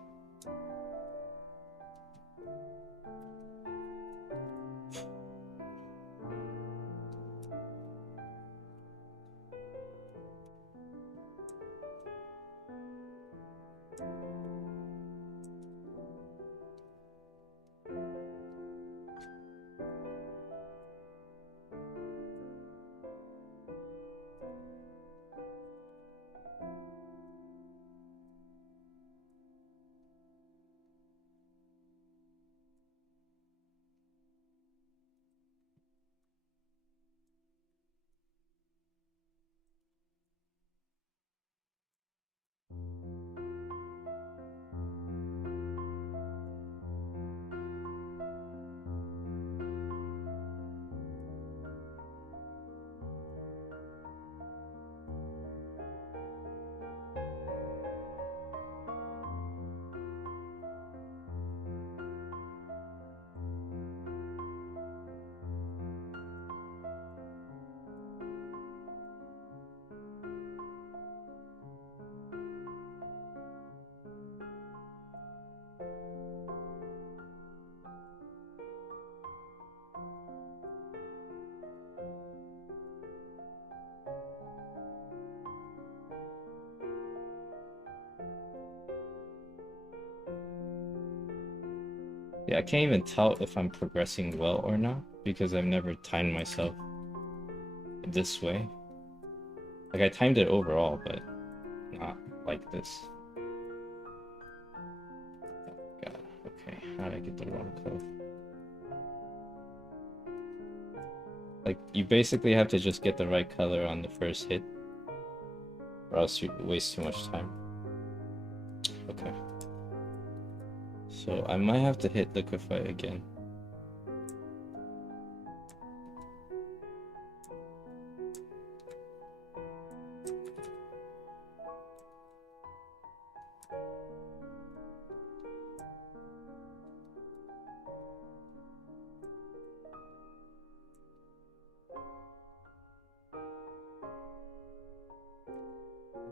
Yeah, I can't even tell if I'm progressing well or not because I've never timed myself this way. Like I timed it overall, but not like this. God, okay, how did I get the wrong color? Like you basically have to just get the right color on the first hit, or else you waste too much time. Okay. So I might have to hit liquefy again.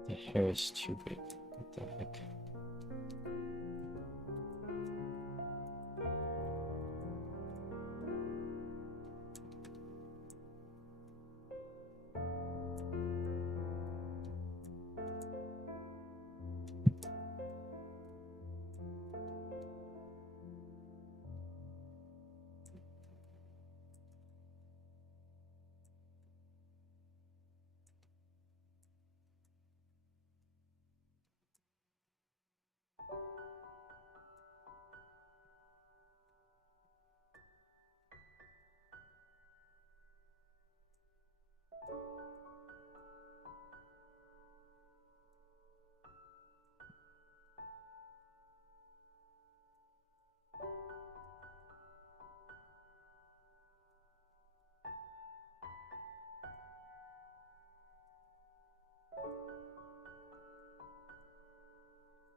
The hair is too big. What the heck?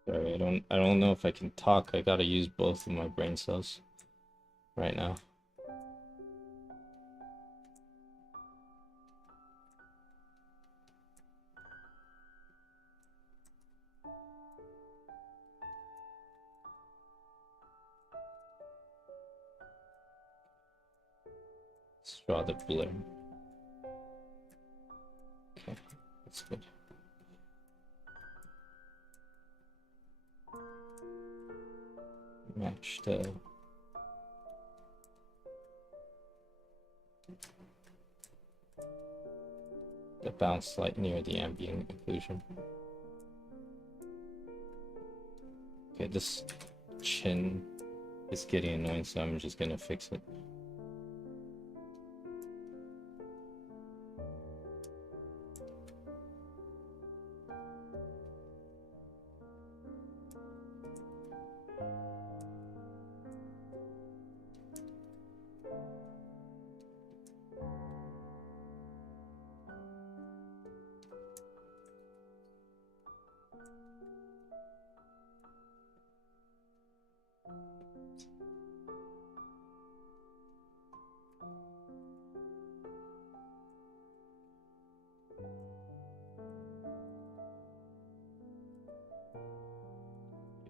Sorry, I don't know if I can talk. I gotta use both of my brain cells right now. Let's draw the blur. Okay, that's good. Match the bounce light near the ambient occlusion. Okay, this chin is getting annoying, so I'm just gonna fix it.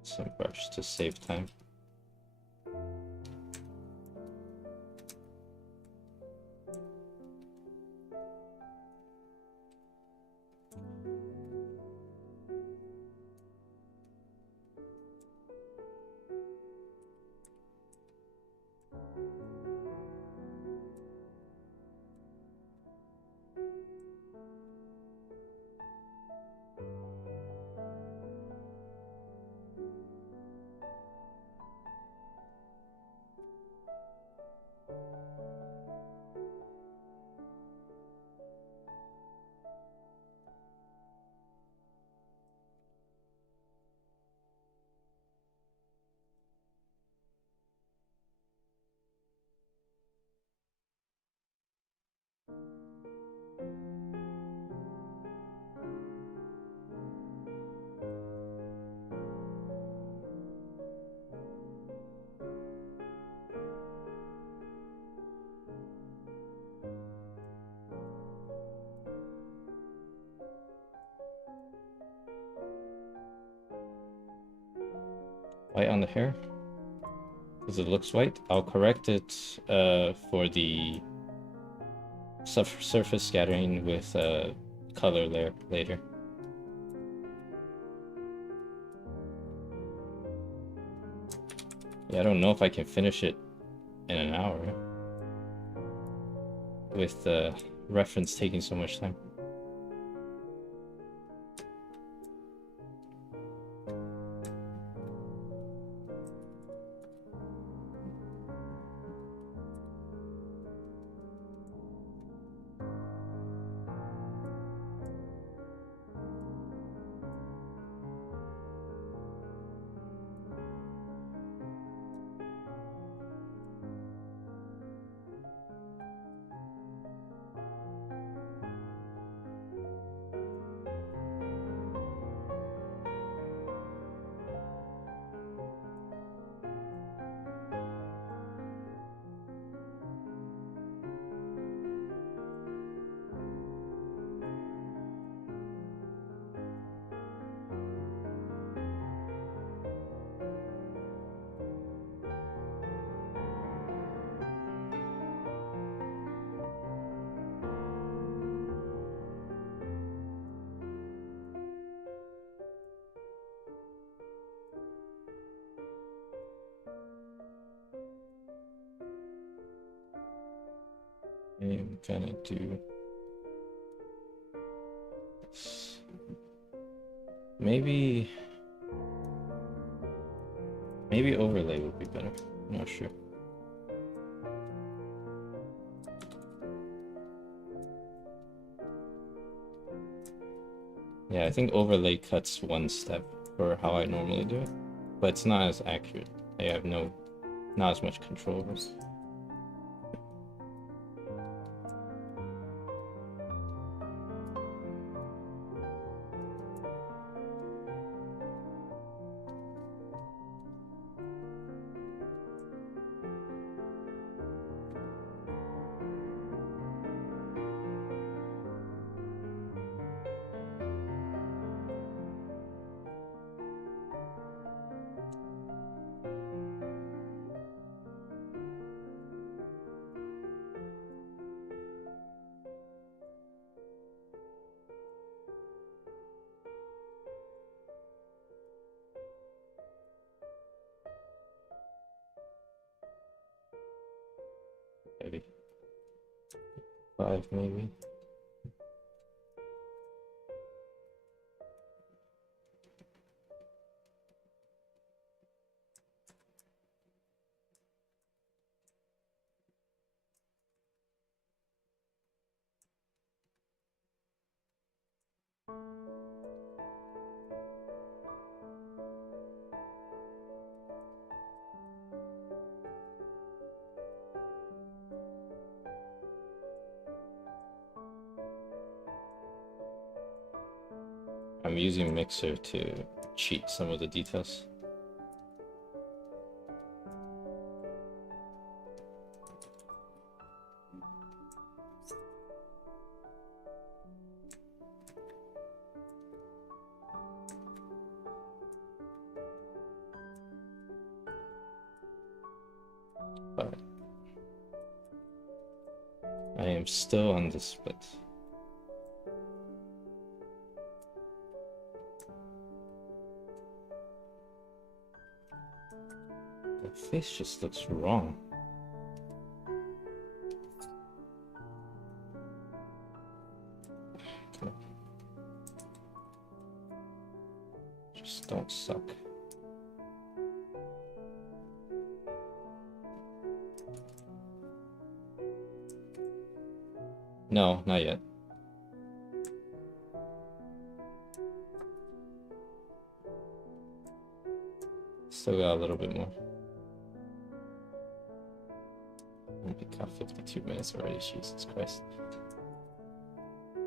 Some brush to save time. White on the hair? Because it looks white. I'll correct it for the surface scattering with color layer later. Yeah, I don't know if I can finish it in an hour with the reference taking so much time. I'm gonna do this. Maybe overlay would be better. I'm not sure. Yeah, I think overlay cuts one step for how I normally do it, but it's not as accurate. I have not as much control over it. Maybe 5, maybe. I'm using Mixer to cheat some of the details. But I am still on the split. The face just looks wrong. Just don't suck. No, not yet. Still got a little bit more. We got 52 minutes already, Jesus Christ.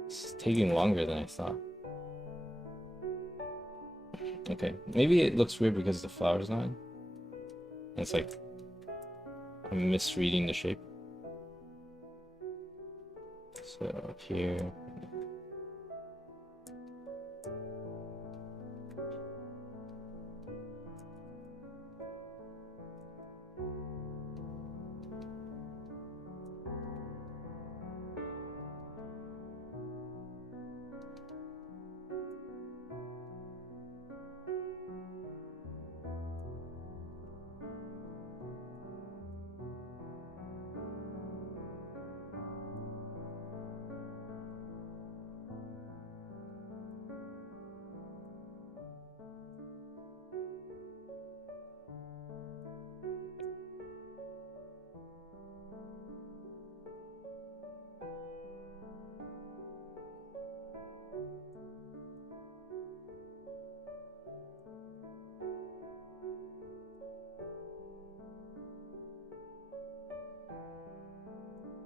It's taking longer than I thought. Okay, maybe it looks weird because the flower's not in. It's like I'm misreading the shape. So up here.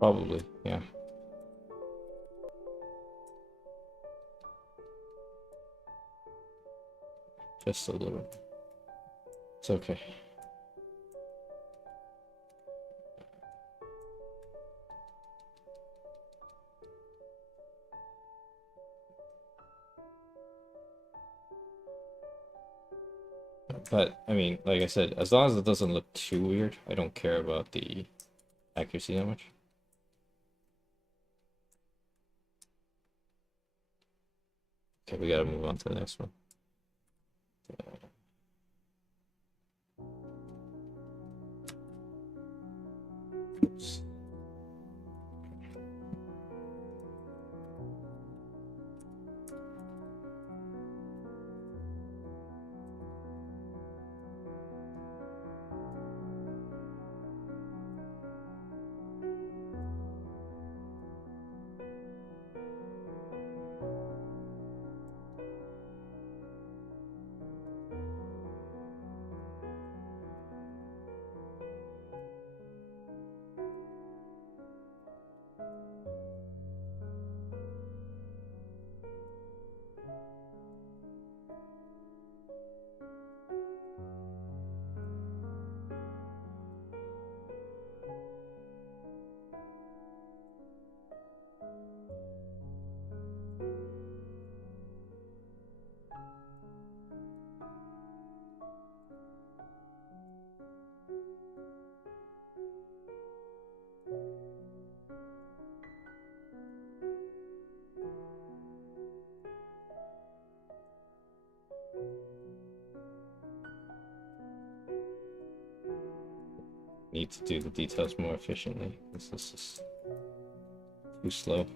Probably, yeah. Just a little. It's okay. But, I mean, like I said, as long as it doesn't look too weird, I don't care about the accuracy that much. Okay, we gotta move on to the next one. Oops. Need to do the details more efficiently. This is just too slow.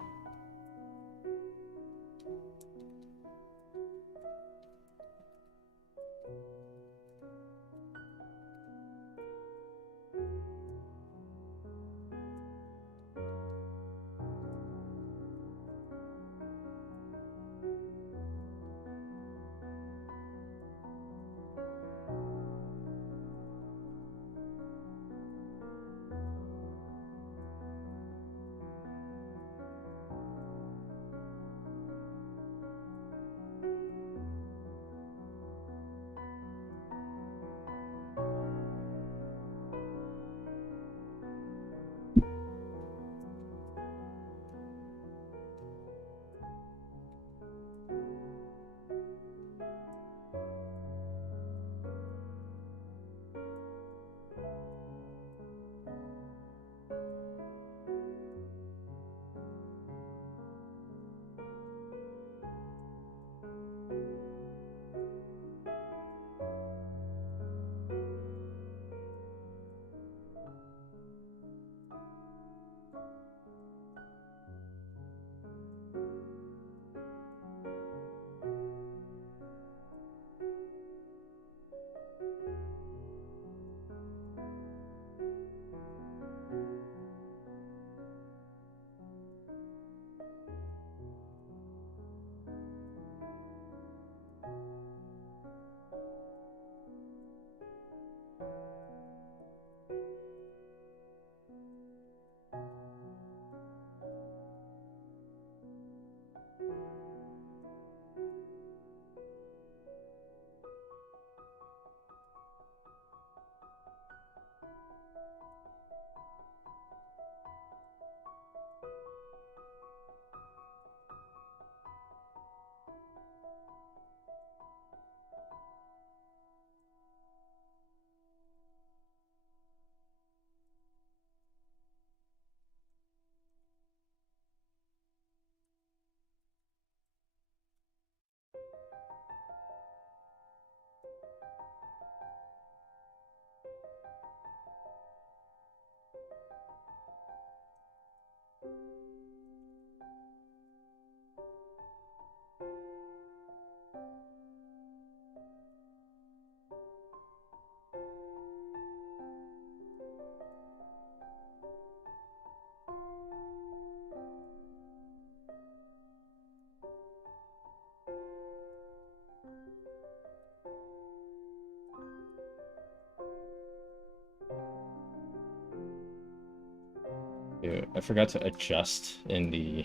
Here, I forgot to adjust in the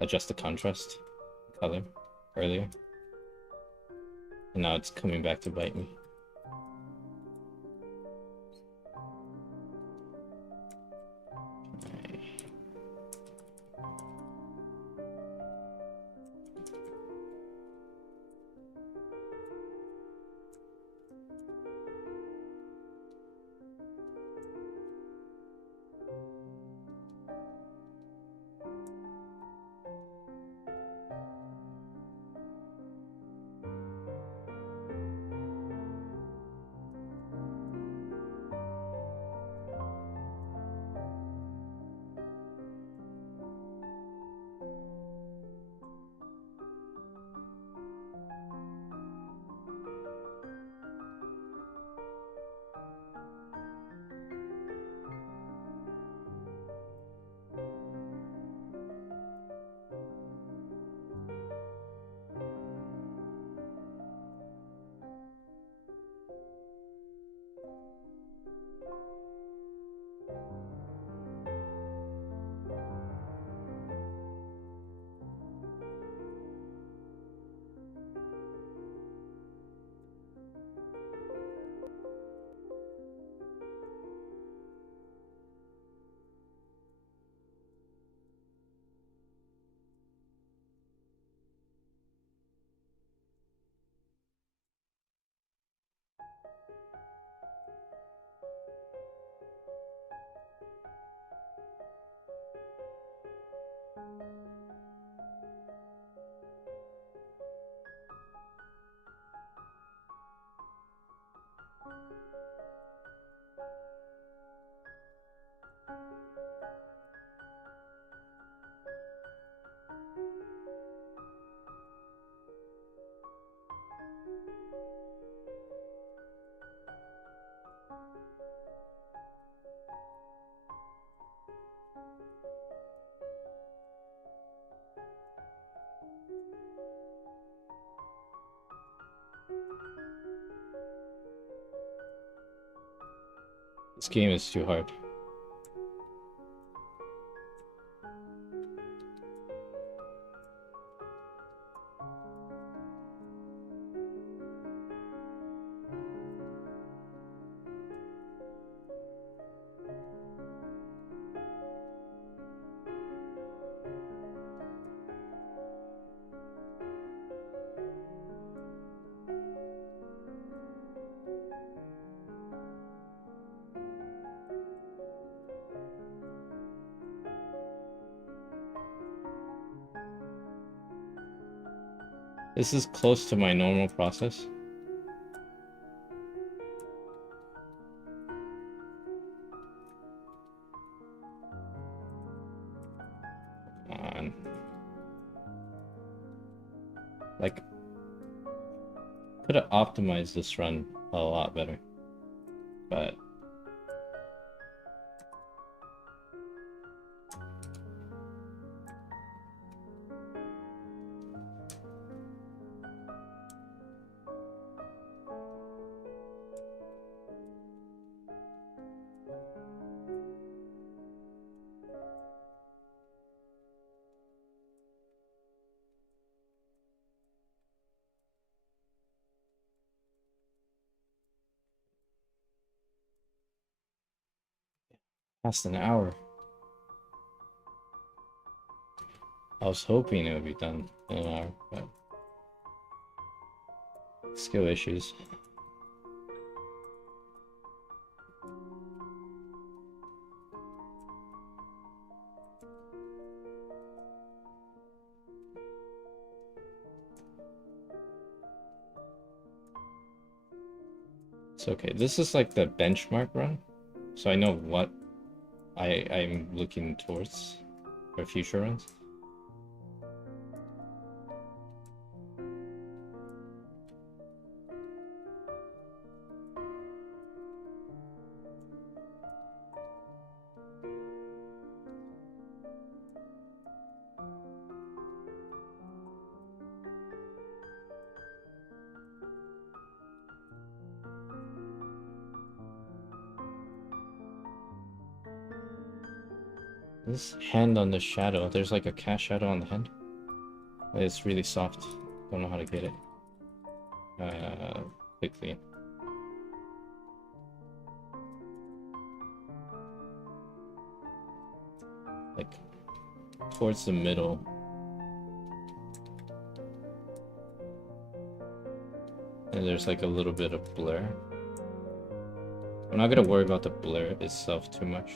adjust the contrast color earlier. And now it's coming back to bite me. This game is too hard. This is close to my normal process. Come on. Like, could have optimized this run a lot better, but past an hour. I was hoping it would be done in an hour, but skill issues. It's okay. This is like the benchmark run, so I know what I'm looking towards for future runs. This hand on the shadow. There's like a cast shadow on the hand. It's really soft. Don't know how to get it. Quickly. Like towards the middle. And there's like a little bit of blur. I'm not gonna worry about the blur itself too much.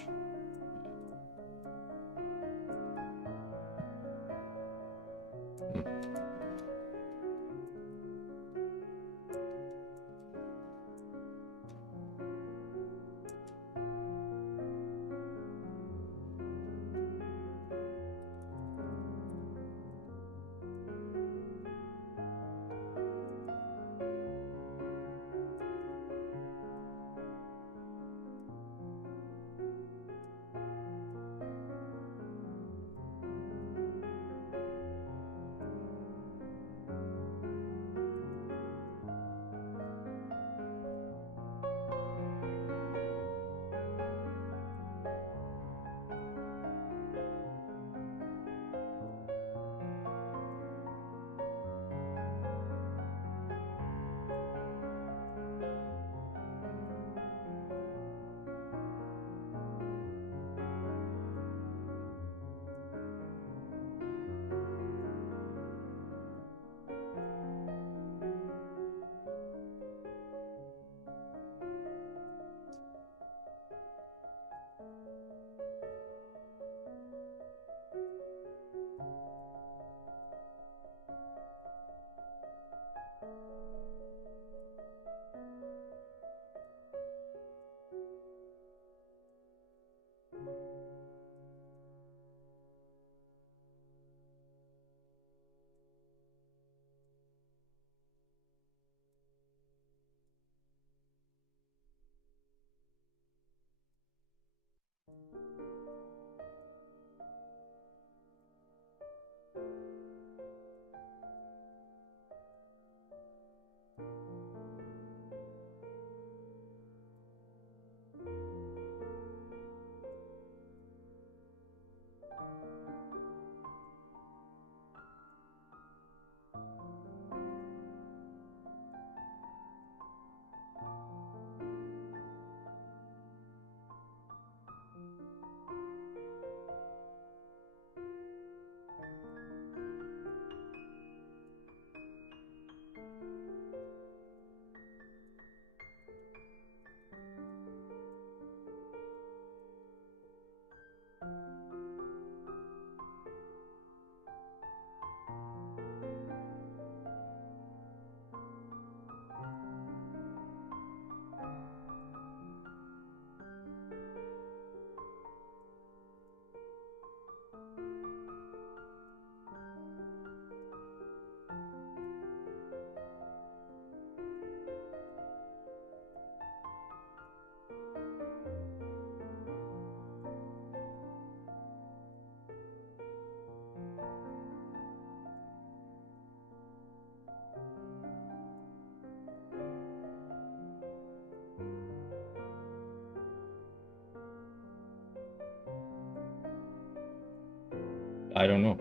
I don't know.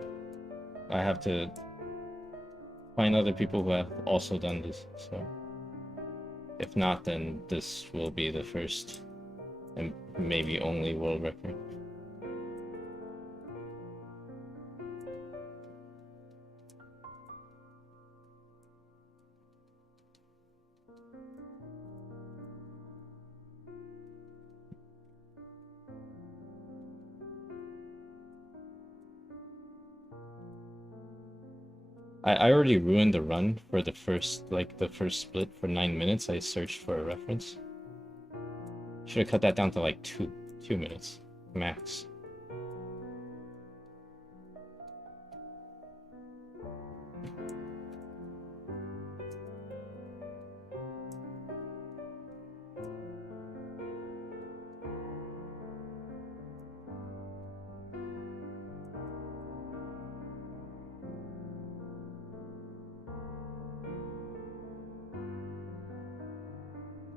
I have to find other people who have also done this, so if not, then this will be the first and maybe only world record. I already ruined the run for the first split for 9 minutes. I searched for a reference. Should have cut that down to like 2 minutes max.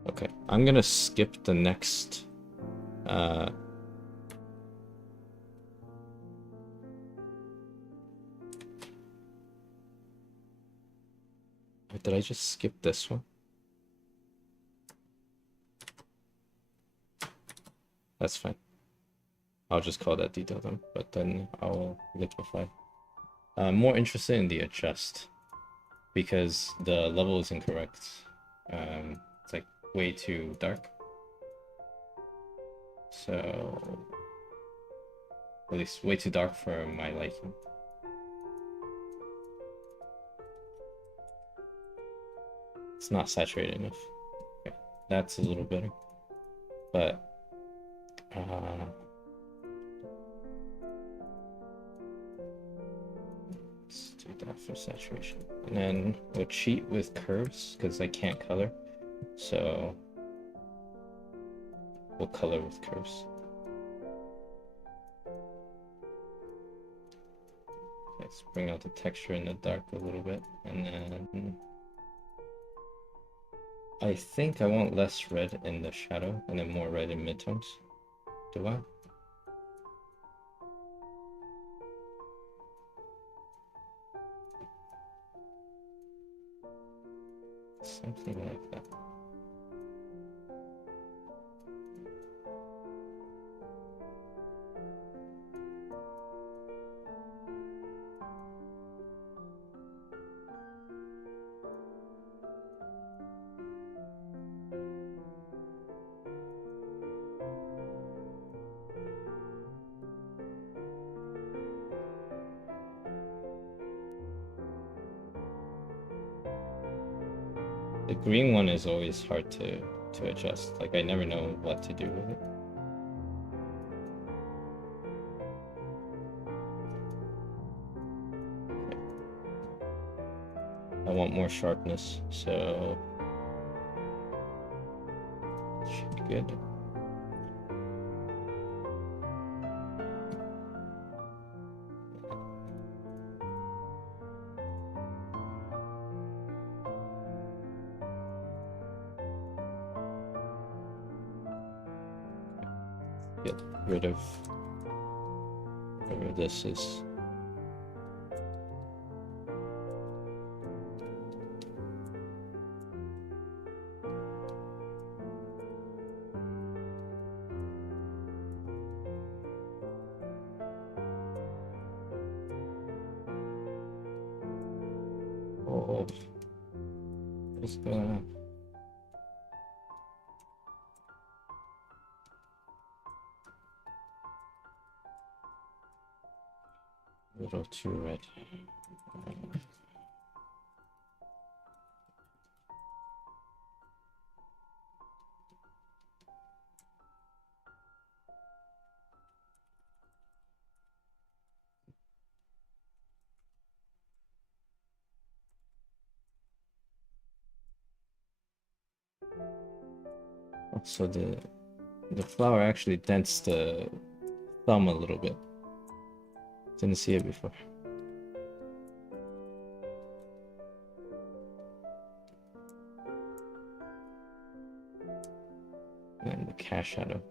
Okay, I'm gonna skip the next did I just skip this one? That's fine. I'll just call that detail then, but then I'll liquefy. I'm more interested in the adjust because the level is incorrect. It's like way too dark. So, at least way too dark for my liking. It's not saturated enough. Okay, that's a little better. But, let's do that for saturation. And then we'll cheat with curves because I can't color. So, we'll color with curves. Let's bring out the texture in the dark a little bit, and then I think I want less red in the shadow and then more red in midtones. Do I? Something like that. The green one is always hard to adjust. Like I never know what to do with it. I want more sharpness, so it should be good. Get rid of whatever this is. Oh, what's going on? A little too red. So the flower actually dents the thumb a little bit. Didn't see it before. And the cast shadow.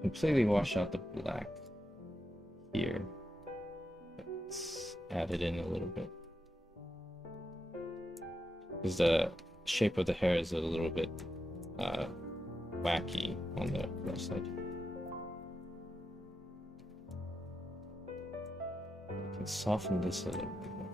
Completely wash out the black here. Let's add it in a little bit. Because the shape of the hair is a little bit wacky on the left side. I can soften this a little bit more.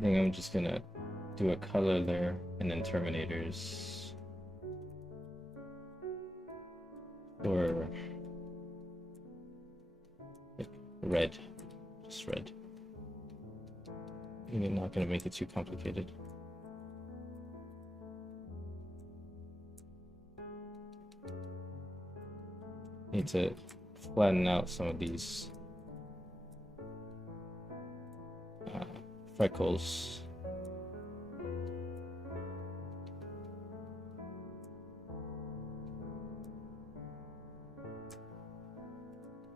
think I'm just gonna do a color there and then terminators for red, just red. You're not gonna make it too complicated. Need to flatten out some of these freckles.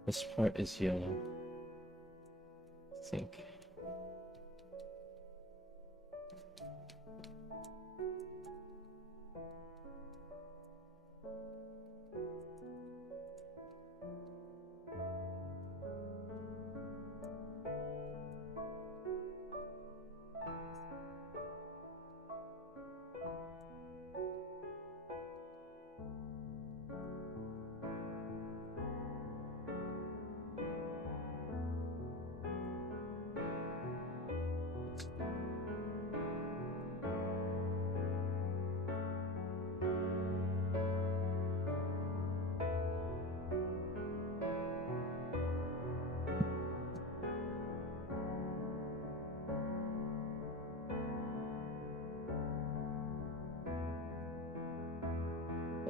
This part is yellow, I think.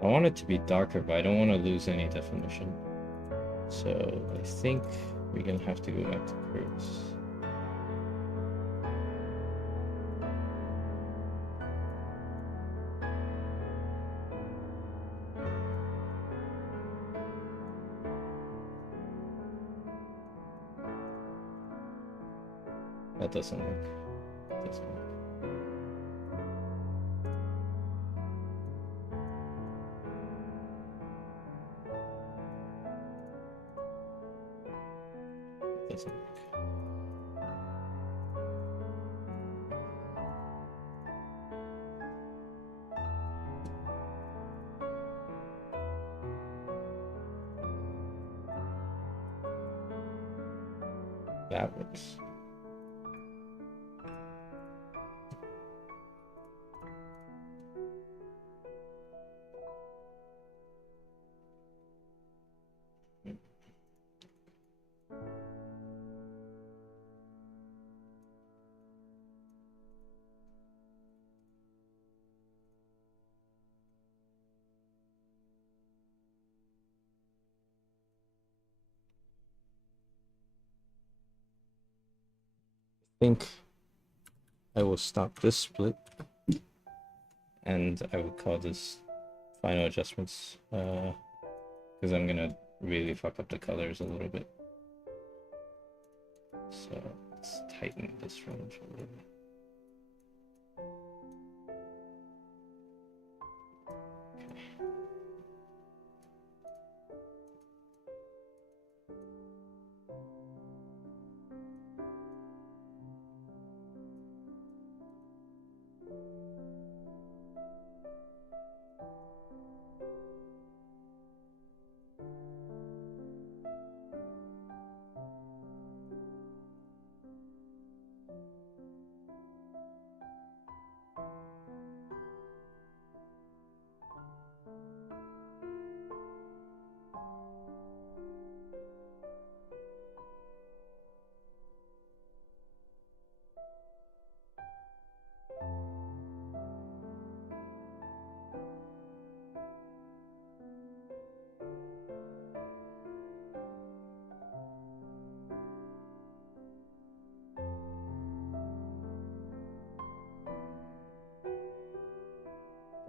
I want it to be darker, but I don't want to lose any definition. So I think we're gonna have to go back to curves. That doesn't work. Doesn't work. Doesn't work. That works. I think I will stop this split and I will call this final adjustments because I'm gonna really fuck up the colors a little bit. So let's tighten this range a little bit.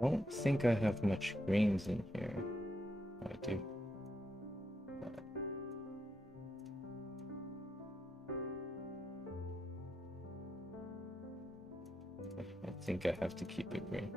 I don't think I have much greens in here. Oh, I do. I think I have to keep it green.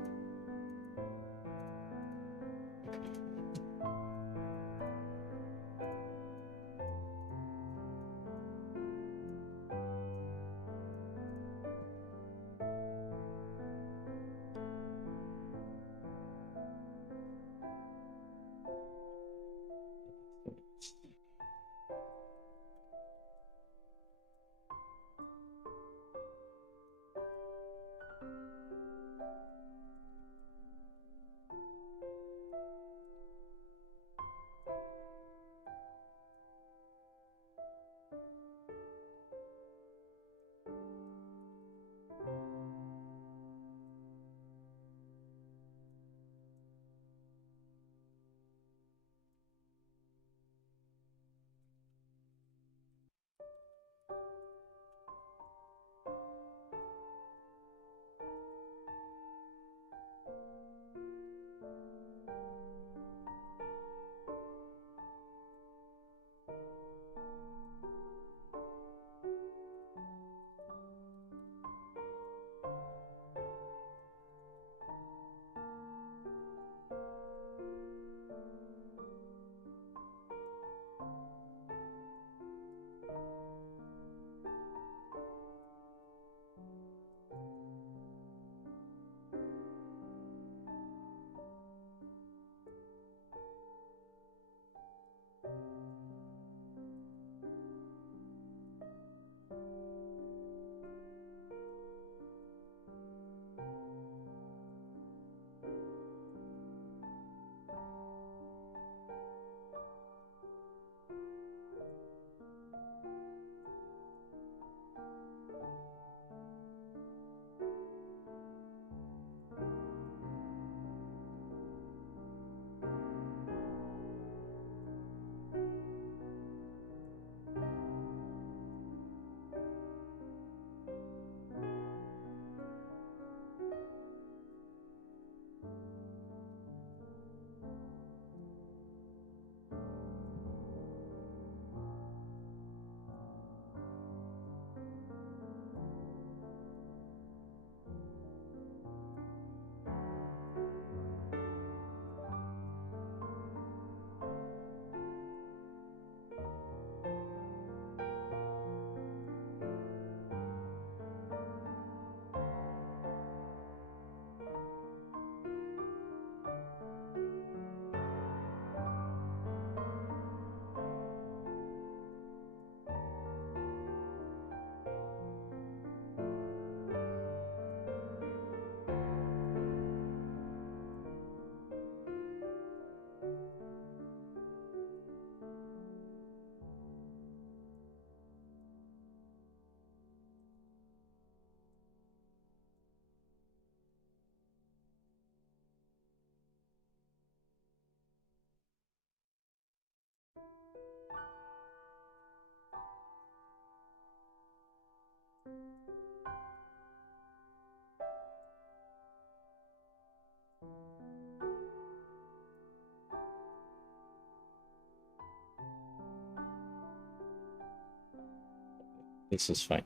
This is fine.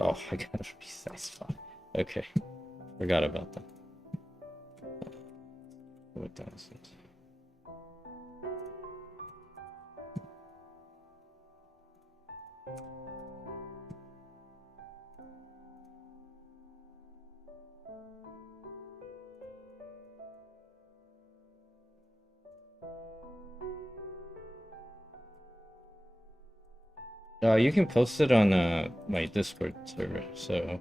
Oh, I gotta resize file. Okay, forgot about that. What does it? You can post it on my Discord server. So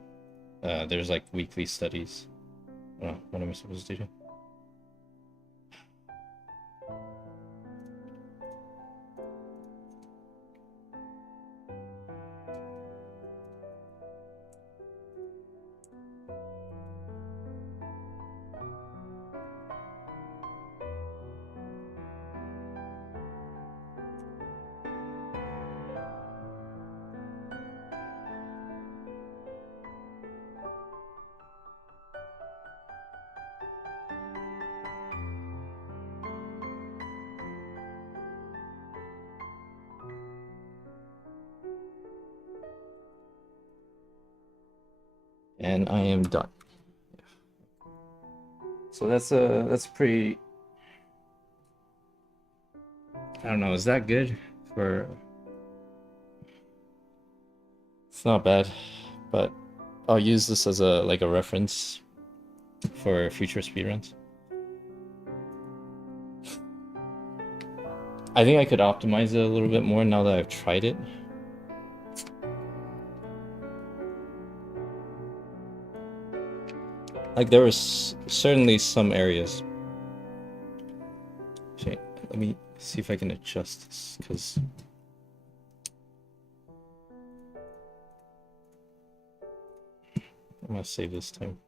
there's like weekly studies. Oh, what am I supposed to do? And I am done. So that's pretty. I don't know. Is that good for? It's not bad, but I'll use this as a like a reference for future speedruns. I think I could optimize it a little bit more now that I've tried it. Like there was certainly some areas. Okay, let me see if I can adjust this, because I'm gonna save this time.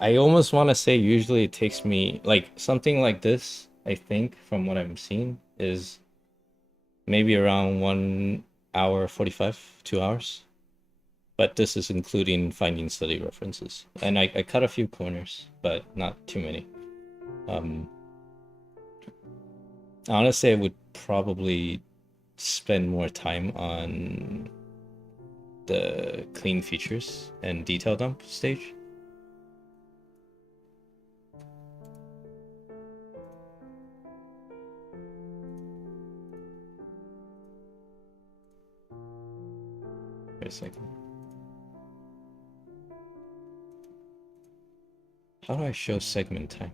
I almost want to say usually it takes me like something like this, I think from what I'm seeing is maybe around 1 hour 45, 2 hours. But this is including finding study references. And I cut a few corners, but not too many. Honestly, I would probably spend more time on the clean features and detail dump stage. Wait a second. How do I show segment time?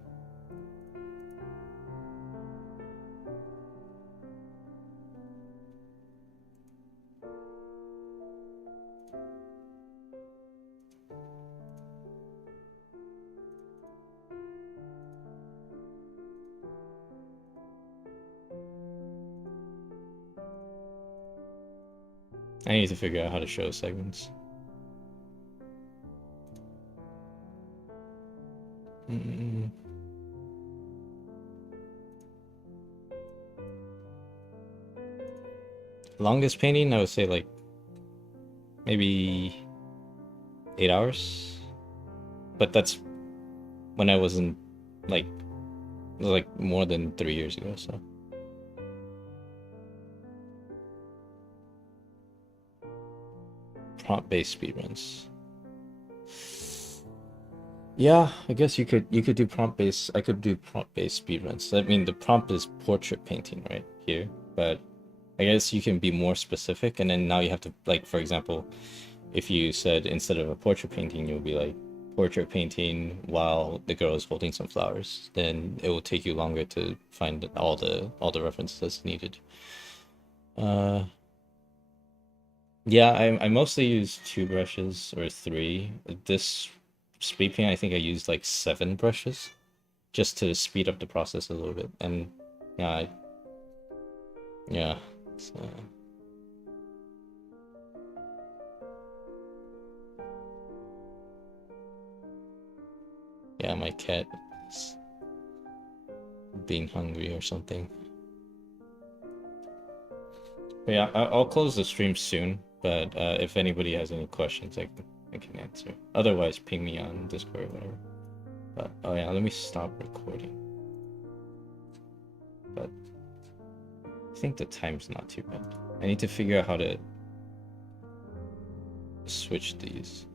I need to figure out how to show segments. Longest painting, I would say like maybe 8 hours. But that's when I wasn't like, it was like more than 3 years ago, so. Prompt-based speedruns. Yeah, I guess you could do prompt-based. I could do prompt-based speedruns. I mean, the prompt is portrait painting right here, but I guess you can be more specific, and then now you have to, like, for example, if you said instead of a portrait painting, you'll be like portrait painting while the girl is holding some flowers, then it will take you longer to find all the references that's needed. Yeah, I mostly use 2 brushes or 3. This speed paint, I think I used like 7 brushes just to speed up the process a little bit. And yeah, yeah. So. Yeah, my cat is being hungry or something. But yeah, I'll close the stream soon. But if anybody has any questions, I can answer. Otherwise, ping me on Discord or whatever. But oh yeah, let me stop recording. But I think the time's not too bad. I need to figure out how to switch these.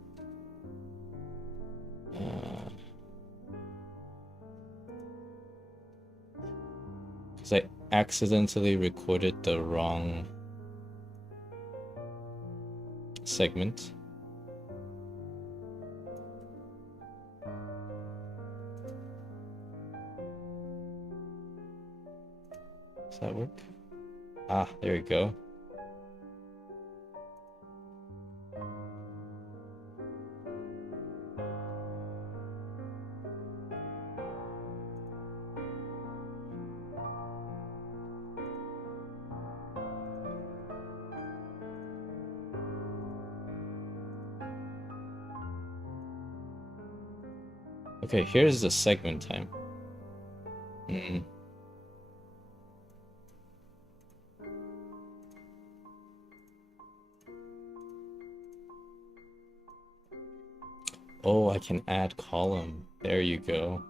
Because I accidentally recorded the wrong segment. Does that work? Ah, there we go. Okay, here's the segment time. Oh, I can add column. There you go.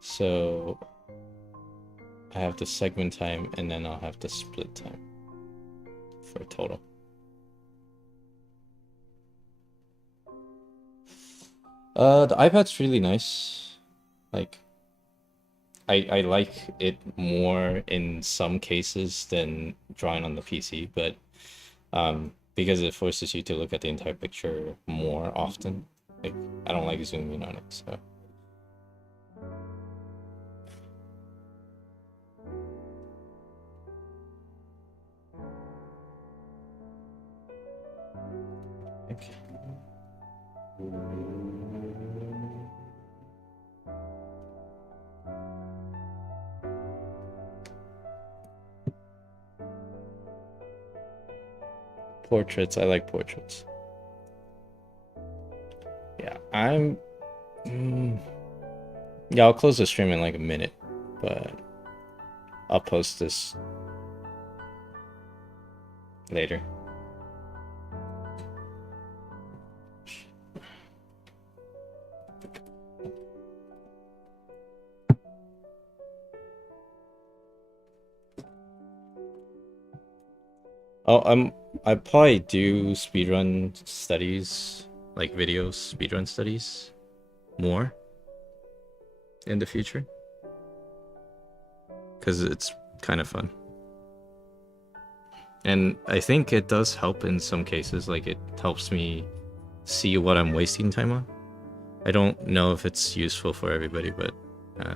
So I have the segment time and then I'll have the split time for a total. The iPad's really nice. Like, I like it more in some cases than drawing on the PC, but because it forces you to look at the entire picture more often. Like, I don't like zooming on it, so. Okay. Portraits, I like portraits. Yeah, yeah, I'll close the stream in like a minute, but I'll post this later. Oh, I probably do speedrun studies, like videos, speedrun studies, more in the future, because it's kind of fun. And I think it does help in some cases, like it helps me see what I'm wasting time on. I don't know if it's useful for everybody, but I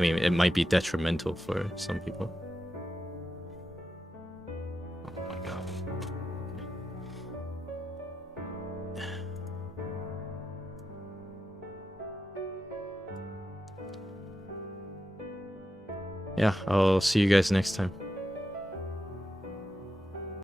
mean, it might be detrimental for some people. Oh my god. Yeah, I'll see you guys next time.